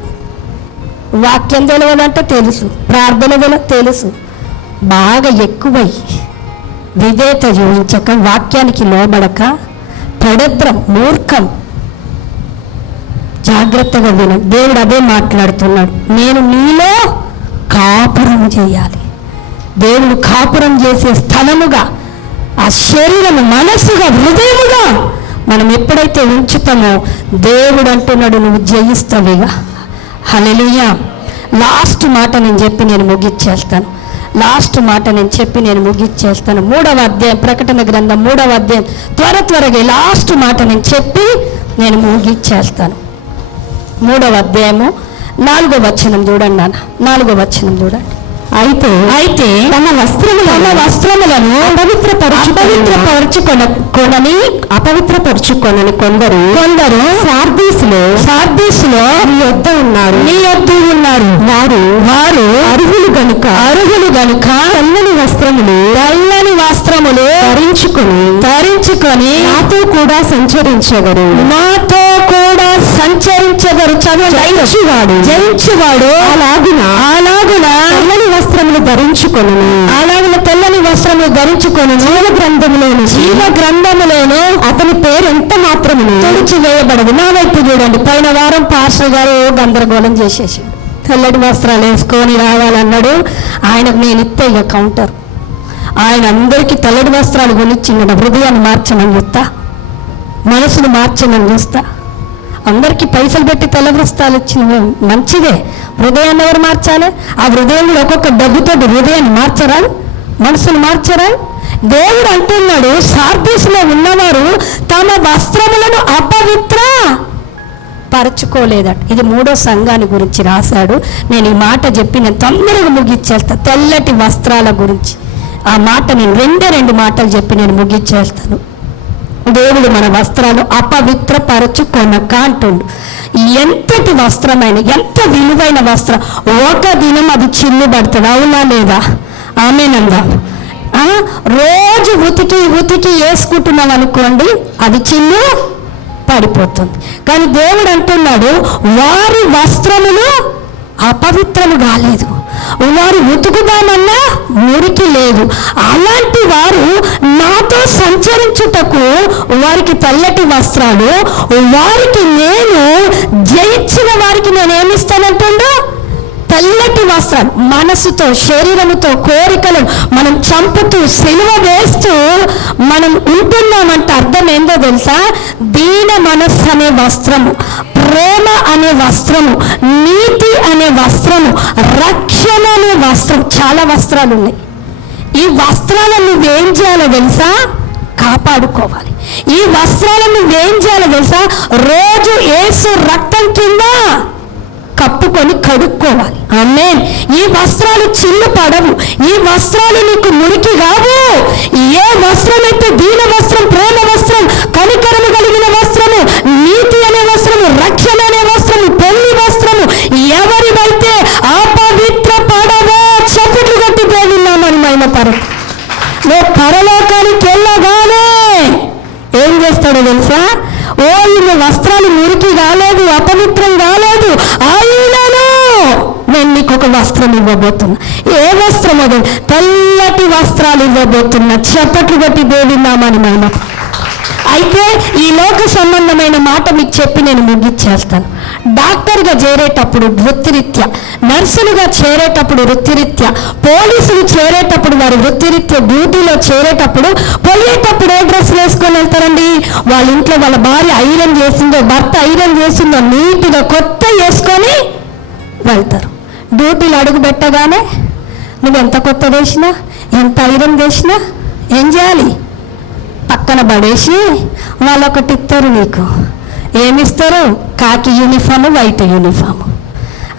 వాక్యం తెలియాలంటే తెలుసు, ప్రార్థన తెలుసు, బాగా ఎక్కువై విధేయత చూపించక, వాక్యానికి లోబడక, దరిద్రం, మూర్ఖం. జాగ్రత్తగా విన, దేవుడు అదే మాట్లాడుతున్నాడు. నేను నీలో కాపురం చేయాలి. దేవుడు కాపురం చేసే స్థలముగా ఆ శరీరము, మనస్సుగా, హృదయముగా మనం ఎప్పుడైతే ఉంచుతామో దేవుడు అంటున్నాడు నువ్వు జయిస్తావిగా. హల్లెలూయా. లాస్ట్ మాట నేను చెప్పి నేను ముగిచ్చేస్తాను. 3వ అధ్యాయం, ప్రకటన గ్రంథం 3వ అధ్యాయం, త్వరగా లాస్ట్ మాట నేను చెప్పి నేను ముగిచ్చేస్తాను. 3వ అధ్యాయము 4వ వచనం చూడండి నాన్న. 4వ వచనం చూడండి. అయితే తమ వస్త్రములను అపవిత్రపరచుకొనని కొందరు సార్దీసులో నీ యొద్ద ఉన్నారు. వారు అర్హులు గనుక తెల్లని వస్త్రములు ధరించుకొని నాతో కూడా సంచరించెదరు. జయించువాడు అలాగున తెల్లని వస్త్రములు ధరించుకొని జీవ గ్రంథములోను అతని పేరు ఎంత మాత్రమును తుడిచివేయబడదు. నా వైపు చూడండి. పైన వారం పాస్టర్ గారు గందరగోళం చేసేసి తెల్లటి వస్త్రాలు వేసుకొని రావాలన్నాడు. ఆయనకు నేను ఇస్తే ఇక కౌంటర్. ఆయన అందరికీ తెల్లటి వస్త్రాలు కొనిచ్చిండ. హృదయాన్ని మార్చమని చూస్తా, మనసును మార్చమని చూస్తా. అందరికీ పైసలు పెట్టి తెల్ల వస్త్రాలు ఇచ్చిన మంచిదే. హృదయాన్ని ఎవరు మార్చాలి? ఆ హృదయంలో ఒక్కొక్క డబ్బుతో హృదయాన్ని మార్చరా, మనసును మార్చరా? దేవుడు అంటున్నాడు సార్దీసులో ఉన్నవారు తమ వస్త్రములను పరచుకోలేదట. ఇది 3వ సంఘాన్ని గురించి రాశాడు. నేను ఈ మాట చెప్పి నేను తొందరగా ముగిచ్చేస్తా. తెల్లటి వస్త్రాల గురించి ఆ మాట నేను 2 మాటలు చెప్పి నేను ముగిచ్చేస్తాను. దేవుడు మన వస్త్రాలు అపవిత్రపరచుకొనక అంటుండు. ఎంతటి వస్త్రమైన, ఎంత విలువైన వస్త్రం, ఒక దినం అది చిల్లు పడుతుంది. అవునా లేదా? ఆమేనందా? రోజు ఉతికి వేసుకుంటున్నాం అనుకోండి, అది చిల్లు పడిపోతుంది. కానీ దేవుడు అంటున్నాడు వారి వస్త్రములు అపవిత్రము కాలేదు, వారు ఉతుకుదామన్నా మురికి లేదు. అలాంటి వారు నాతో సంచరించుటకు వారికి తెల్లటి వస్త్రాలు, వారికి నేను జయించిన వారికి నేను ఏమిస్తానంటుండో తెల్లటి వస్త్రాలు. మనసుతో, శరీరముతో, కోరికలు మనం చంపుతూ, సిలువ వేస్తూ మనం ఉంటున్నామంటే అర్థం ఏందో తెలుసా? దీన మనస్సు అనే వస్త్రము, ప్రేమ అనే వస్త్రము, నీతి అనే వస్త్రము, రక్షణ అనే వస్త్రం. చాలా వస్త్రాలు ఉన్నాయి. ఈ వస్త్రాలను నువ్వేం చేయాలో తెలుసా? కాపాడుకోవాలి. ఈ వస్త్రాలను నువ్వేం చేయాలో తెలుసా? రోజు యేసు రక్తం కింద కప్పుకొని కడుక్కోవాలి. ఆమేన్. ఈ వస్త్రాలు చిల్లు పడవు. ఈ వస్త్రాలు నీకు మురికి కావు. ఏ వస్త్రం అయితే దీన వస్త్రం, ప్రేమ వస్త్రం, కనికరము కలిగిన వస్త్రము, నీతి అనే వస్త్రము, రక్షణ అనే వస్త్రము, పెళ్లి వస్త్రము ఎవరివైతే అపవిత్ర పడవో చప్పట్లు కొట్టి దేవున్నామని మహిమపరు. నువ్వు పరలోకానికి వెళ్ళగానే ఏం చేస్తాడో తెలుసా? ఓ ఇన్ని వస్త్రాలు మురికి కాలేదు, అపవిత్రం కాలేదు, అయినను నేను నీకు ఒక వస్త్రం ఇవ్వబోతున్నా. ఏ వస్త్రం? అది తెల్లటి వస్త్రాలు ఇవ్వబోతున్నా. చప్పట్లు కొట్టి దేవున్నామని మహిమ. అయితే ఈ లోక సంబంధమైన మాట మీకు చెప్పి నేను ముగిచ్చేస్తాను. డాక్టర్గా చేరేటప్పుడు వృత్తిరీత్యా, నర్సులుగా చేరేటప్పుడు వృత్తిరీత్యా, పోలీసులు చేరేటప్పుడు వారి వృత్తిరీత్యా డ్యూటీలో చేరేటప్పుడు పోయేటప్పుడు ఏ డ్రెస్సులు వేసుకొని వెళ్తారండి? వాళ్ళ ఇంట్లో వాళ్ళ భార్య ఐరన్ చేసిందో, భర్త ఐరన్ చేసిందో నీట్గా కొత్త వేసుకొని వెళ్తారు. డ్యూటీలు అడుగు పెట్టగానే నువ్వు ఎంత కొత్త వేసినా, ఎంత ఐరన్ చేసినా ఏం చేయాలి? పక్కన పడేసి వాళ్ళు ఒకటి ఇస్తారు. నీకు ఏమిస్తారు? కాకి యూనిఫాము, వైట్ యూనిఫాము.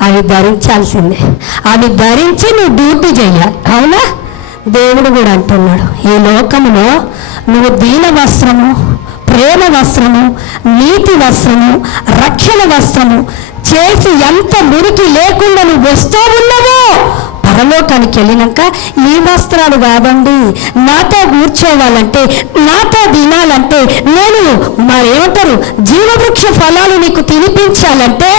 అవి ధరించాల్సిందే. అవి ధరించి నువ్వు డ్యూటీ చేయాలి. అవునా? దేవుడు కూడా అంటున్నాడు ఈ లోకములో నువ్వు దీన వస్త్రము, ప్రేమ వస్త్రము, నీతి వస్త్రము, రక్షణ వస్త్రము చేసి ఎంత మురికి లేకుండా నువ్వు వస్తూ ఉన్నావో పరలోకానికి వెళ్ళినాక ఈ వస్త్రాలు కాదండి, నాతో కూర్చోవాలంటే, నాతో తినాలంటే, నేను మరేమంటారు జీవవృక్ష ఫలాలు నీకు తినిపించాలంటే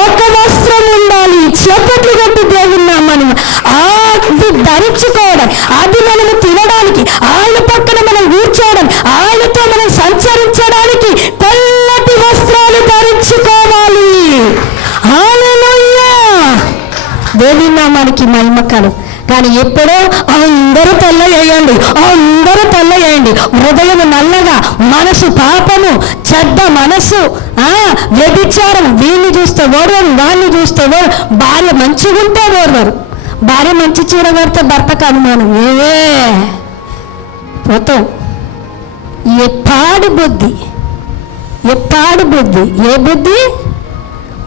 ఒక వస్త్రం ఉండాలి. చప్పట్లు కొట్టి దేవున్నామని అది ధరించుకోవడం, అది మనము తినడానికి, ఆయన పక్కన మనం కూర్చోవడం, ఆయనతో మనం సంచరించడానికి తెల్లటి వస్త్రాలు ధరించుకోవాలి. హల్లెలూయా, దేవుని నామానికి మహిమకరం. కానీ ఎప్పుడో అందరూ తెల్ల వేయండి, అందరూ తెల్ల వేయండి, హృదయం నల్లగా, మనసు పాపము, చెడ్డ మనసు, వ్యభిచారం, వీడిని చూస్తే ఓడవరు, వాడిని చూస్తే ఓడరు, భార్య మంచిగా ఉంటే ఓడవరు, భార్య మంచి చీర కడితే భర్తకు అనుమానం, ఏవే పోతాం. ఎప్పాడు బుద్ధి, ఎప్పాడు బుద్ధి, ఏ బుద్ధి?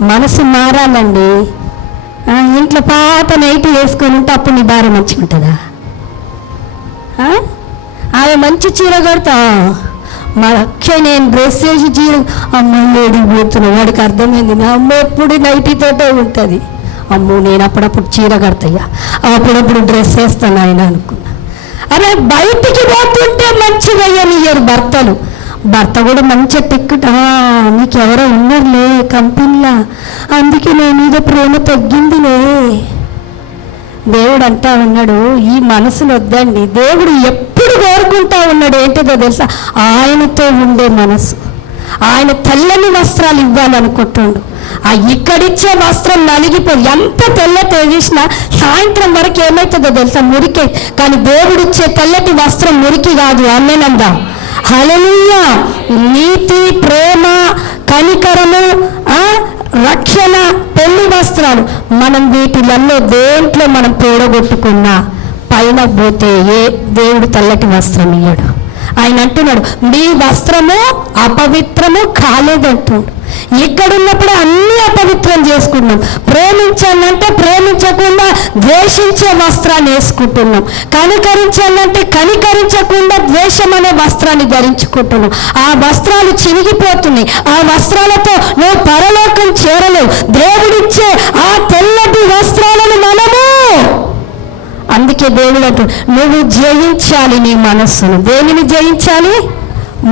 మనసు మారాలండి. ఇంట్లో పాత నైట్ వేసుకొని ఉంటే అప్పుడు నీ భార్య మంచిగా ఉంటుందా? ఆమె మంచి చీర కడతా, మా అక్షయ నేను డ్రెస్ వేసి చీర, అమ్మ వేడిపోతున్నా, వాడికి అర్థమైంది నా అమ్మ ఎప్పుడు నైటీతోటే ఉంటుంది. అమ్మో నేను అప్పుడప్పుడు చీర కడతాయ్యా, అప్పుడప్పుడు డ్రెస్ వేస్తాను ఆయన అనుకున్నా. అరే బయటికి పోతుంటే మంచిగా అయ్యనియ్యారు భర్తలు. భర్త కూడా మంచిగా టిక్కెట్, నీకు ఎవరో ఉన్నారులే కంపెనీలా, అందుకే నా మీద ప్రేమ తగ్గిందిలే. దేవుడు అంటా ఉన్నాడు, ఈ మనసులు వద్దండి. దేవుడు ఎప్పుడు కోరుకుంటా ఉన్నాడు ఏంటిదో తెలుసా? ఆయనతో ఉండే మనసు. ఆయన తెల్లని వస్త్రాలు ఇవ్వాలనుకుంటుండు. ఇక్కడిచ్చే వస్త్రం నలిగిపోయి ఎంత తెల్ల తెగిసినా సాయంత్రం వరకు ఏమవుతుందో తెలుసా? మురికి. కానీ దేవుడిచ్చే తెల్లటి వస్త్రం మురికి కాదు. అమ్మేనందా? హల్లెలూయా. నీతి, ప్రేమ, కనికరము, రక్షణ, పెళ్లి వస్త్రాలు, మనం వీటిలలో దేంట్లో మనం పోడగొట్టుకున్నా పైన పోతే ఏ దేవుడు తెల్లటి వస్త్రం ఇయ్యడు. ఆయన అంటున్నాడు, మీ వస్త్రము అపవిత్రము కాలేదంటున్నాడు. ఇక్కడున్నప్పుడు అన్ని అపవిత్రం చేసుకున్నాం. ప్రేమించాలంటే ప్రేమించకుండా ద్వేషించే వస్త్రాన్ని వేసుకుంటున్నాం. కనికరించాలంటే కనికరించకుండా ద్వేషం అనే వస్త్రాన్ని ధరించుకుంటున్నాం. ఆ వస్త్రాలు చిరిగిపోతున్నాయి. ఆ వస్త్రాలతో నువ్వు పరలోకం చేరలేవు. దేవుడిచ్చే ఆ తెల్లటి వస్త్రాలను మనము, అందుకే దేవుడు అంటూ నువ్వు జయించాలి నీ మనస్సును. దేనిని జయించాలి?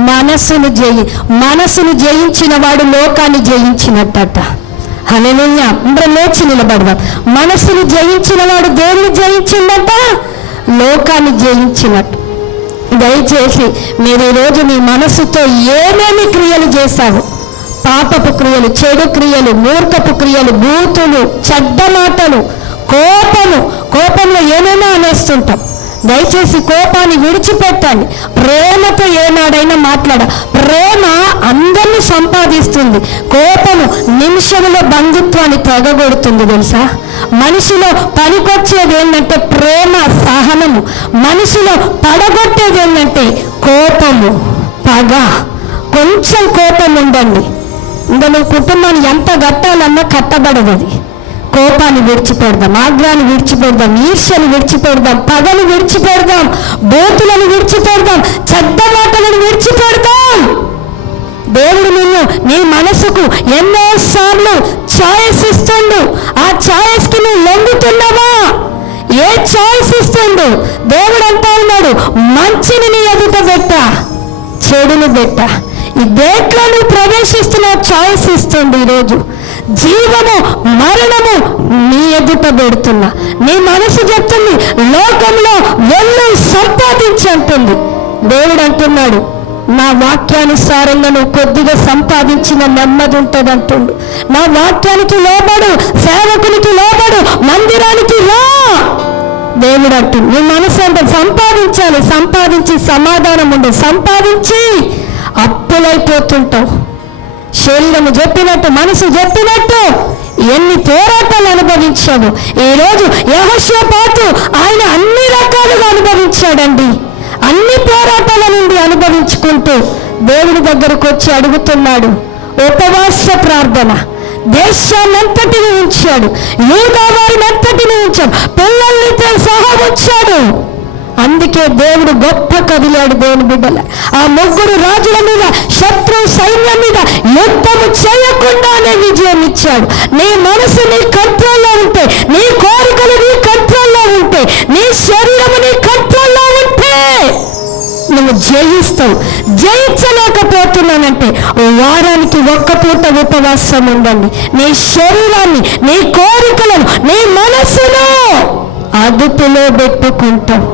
మనస్సును మనస్సును జయించిన వాడు లోకాన్ని జయించినట్టట. హల్లెలూయా. అందరం లేచి నిలబడదాం. మనస్సును జయించిన వాడు దేన్ని జయించిందట? లోకాన్ని జయించినట్టు. దయచేసి మీరు ఈరోజు మీ మనస్సుతో ఏమేమి క్రియలు చేశావు? పాపపు క్రియలు, చెడు క్రియలు, మూర్ఖపు క్రియలు, బూతులు, చెడ్డ మాటలు, కోపంలో ఏమైనా అనేస్తుంటాం. దయచేసి కోపాన్ని విడిచిపెట్టండి. ప్రేమతో ఏనాడైనా మాట్లాడ. ప్రేమ అందరినీ సంపాదిస్తుంది. కోపము నిమిషంలో బంధుత్వాన్ని తెగగొడుతుంది తెలుసా? మనిషిలో పనికొచ్చేది ఏంటంటే ప్రేమ, సహనము. మనిషిలో పడగొట్టేది ఏంటంటే కోపము, పగ. కొంచెం కోపం ఉండండి, ఇంకా నువ్వు కుటుంబాన్ని ఎంత కట్టాలన్నా కట్టబడదు. అది కోపాన్ని విడిచిపెడదాం, ఆగ్రహాన్ని విడిచిపెడదాం, ఈర్ష్యను విడిచిపెడదాం, పగను విడిచిపెడదాం, బోతులను విడిచిపెడదాం, చెడ్డ మాటలను విడిచిపెడదాం. దేవుడు నిన్ను నీ మనసుకు ఎన్నోసార్లు ఛాయిస్ ఇస్తుండు. ఆ ఛాయిస్కి నువ్వు లొంగుతున్నావా? ఏ ఛాయిస్ ఇస్తుండు? దేవుడు అంటా ఉన్నాడు, మంచిని నీ ఎదుట పెట్టా, చెడును పెట్టా. ఈ దేంట్లో నువ్వు ప్రవేశిస్తున్న ఛాయిస్ ఇస్తుంది. ఈరోజు జీవము, మరణము నీ ఎదుట పెడుతున్నా. నీ మనసు చెప్తుంది లోకంలో వెళ్ళు సంపాదించంటుంది. దేవుడు అంటున్నాడు, నా వాక్యానుసారంగా నువ్వు కొద్దిగా సంపాదించిన నెమ్మది ఉంటుంది అంటుండు. నా వాక్యానికి లోబడు, సేవకునికి లోబడు, మందిరానికి రా. దేవుడు అంటుంది నీ మనసు అంటే సంపాదించాలి. సంపాదించి సమాధానం ఉండదు. సంపాదించి అప్పులైపోతుంటావు. శరీరము చెప్పినట్టు, మనసు చెప్పినట్టు ఎన్ని పోరాటాలు అనుభవించావు. ఈరోజు యెహోషాపాతు ఆయన అన్ని రకాలుగా అనుభవించాడండి. అన్ని పోరాటాల నుండి అనుభవించుకుంటూ దేవుడి దగ్గరకు వచ్చి అడుగుతున్నాడు. ఉపవాస ప్రార్థన. దేశాన్నంతటిని ఉంచాడు, యూదా వారినంతటిని ఉంచాడు, పిల్లల్నితో సహా ఉంచాడు. అందుకే దేవుడు గొప్ప కదిలాడు. దేవుని బిడ్డల ఆ ముగ్గురు రాజుల మీద, శత్రు సైన్యం మీద యుద్ధము చేయకుండానే విజయం ఇచ్చాడు. నీ మనసు నీ కంట్రోల్లో ఉంటే, నీ కోరికలు నీ కంట్రోల్లో జయిస్తావు. జయించలేకపోతున్నానంటే వారానికి ఒక్క పూట ఉపవాసం ఉండండి. నీ శరీరాన్ని, నీ కోరికలను, నీ మనసును అదుపులో పెట్టుకుంటావు.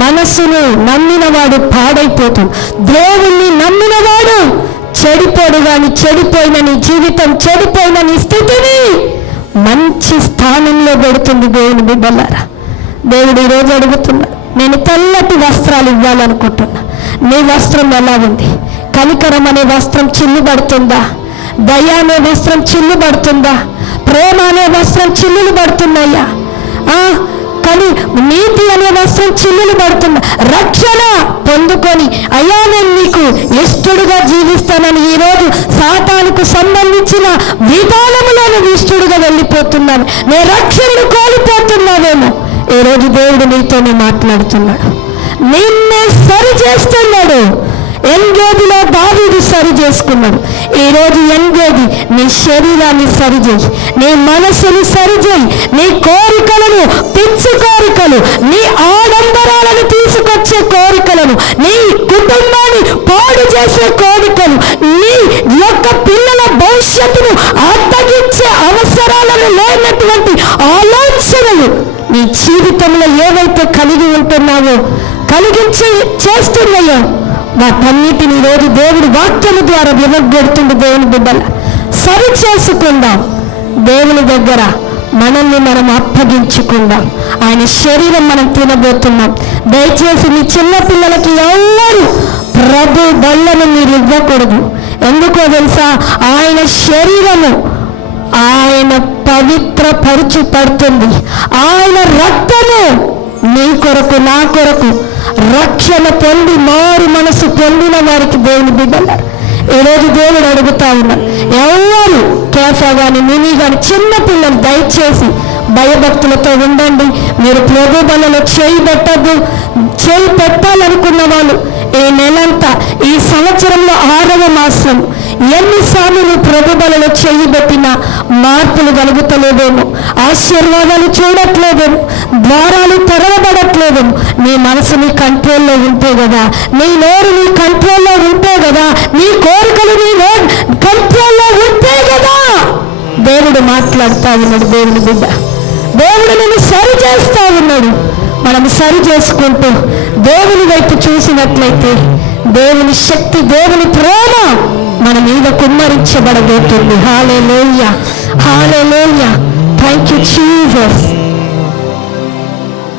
మనసును నమ్మినవాడు పాడైపోతాడు, దేవుణ్ణి నమ్మినవాడు చెడిపోడు. కానీ చెడిపోయిన నీ జీవితం, చెడిపోయిన నీ స్థితిని మంచి స్థానంలో పెడుతుంది. దేవుని బిడ్డలారా, దేవుడు ఈరోజు అడుగుతున్నాడు, నేను తెల్లటి వస్త్రాలు ఇవ్వాలనుకుంటున్నా. నీ వస్త్రం ఎలా ఉంది? కనికరం అనే వస్త్రం చిల్లు పడుతుందా? దయ అనే వస్త్రం చిల్లు పడుతుందా? ప్రేమ అనే వస్త్రం చిల్లులు పడుతున్నాయా? కానీ నీతి అనే వస్త్రం చిల్లులు పడుతున్నా. రక్షణ పొందుకొని అయ్యా నేను నీకు ఇష్టడుగా జీవిస్తానని ఈరోజు సాతానుకు సంబంధించిన విధానములను ఇష్టడుగా వెళ్ళిపోతున్నాను. నే రక్షణను కోల్పోతున్నావేమో. ఈరోజు దేవుడు నీతోనే మాట్లాడుతున్నాడు, నిన్నే సరి చేస్తున్నాడు. ఎంగేదిలో దావీదు సరి చేసుకున్నాడు. ఈరోజు ఎంగేది నీ శరీరాన్ని సరిచేయి, నీ మనసుని సరిచేయి, నీ కోరికలను, పిచ్చి కోరికలు, నీ ఆడంబరాలను తీసుకొచ్చే కోరికలను, నీ కుటుంబాన్ని పాడు చేసే కోరికలు, నీ యొక్క పిల్లల భవిష్యత్తును అడ్డగించే అవసరాలను లేనటువంటి ఆలోచనలు నీ జీవితంలో ఏవైతే కలిగి ఉంటున్నావో, కలిగించి చేస్తున్నాయో వాటన్నిటిని రోజు దేవుడు వాక్యము ద్వారా వివగొడుతుంది. దేవుని బిడ్డల సరి చేసుకుందాం. దేవుని దగ్గర మనల్ని మనం అప్పగించుకుందాం. ఆయన శరీరం మనం తినబోతున్నాం. దయచేసి మీ చిన్న పిల్లలకి ఎవ్వరు ప్రభు బళ్ళను మీరు ఇవ్వకూడదు. ఎందుకో తెలుసా? ఆయన శరీరము ఆయన పవిత్రపరచబడుతుంది. ఆయన రక్తము నీ కొరకు, నా కొరకు రక్షణ పొంది మారు మనసు పొందిన వారికి దేవుని బిడ్డలారు ఈరోజు దేవుడు అడుగుతా ఉన్నాడు, ఎవరు కేఫా కానీ, మినీ కానీ, చిన్న పిల్లలు దయచేసి భయభక్తులతో ఉండండి. మీరు ప్రభు బలలో చేయి పెట్టద్దు. చేయి పెట్టాలనుకున్న వాళ్ళు ఈ నెలంతా, ఈ సంవత్సరంలో 6వ మాసం ఎన్నిసార్లు నువ్వు ప్రభు బలలో చేయి పెట్టినా మార్పులు కలుగుతలేదేమో, ఆశీర్వాదాలు చూడట్లేదేమో, ద్వారాలు తెరవబడట్లేదేమో. నీ మనసు నీ కంట్రోల్లో ఉంటే కదా, నీ నోరు నీ కంట్రోల్లో ఉంటే కదా, నీ కోరికలు నీ కంట్రోల్లో ఉంటే కదా దేవుడు మాట్లాడుతూ ఉన్నాడు. దేవుని బిడ్డ, దేవుడు నిన్ను సరి చేస్తూ ఉన్నాడు. మనం సరి చేసుకుంటూ దేవుని వైపు చూసినట్లయితే దేవుని శక్తి, దేవుని ప్రేమ మన మీద కుమ్మరించబడబోతుంది. Hallelujah, hallelujah. Thank you Jesus.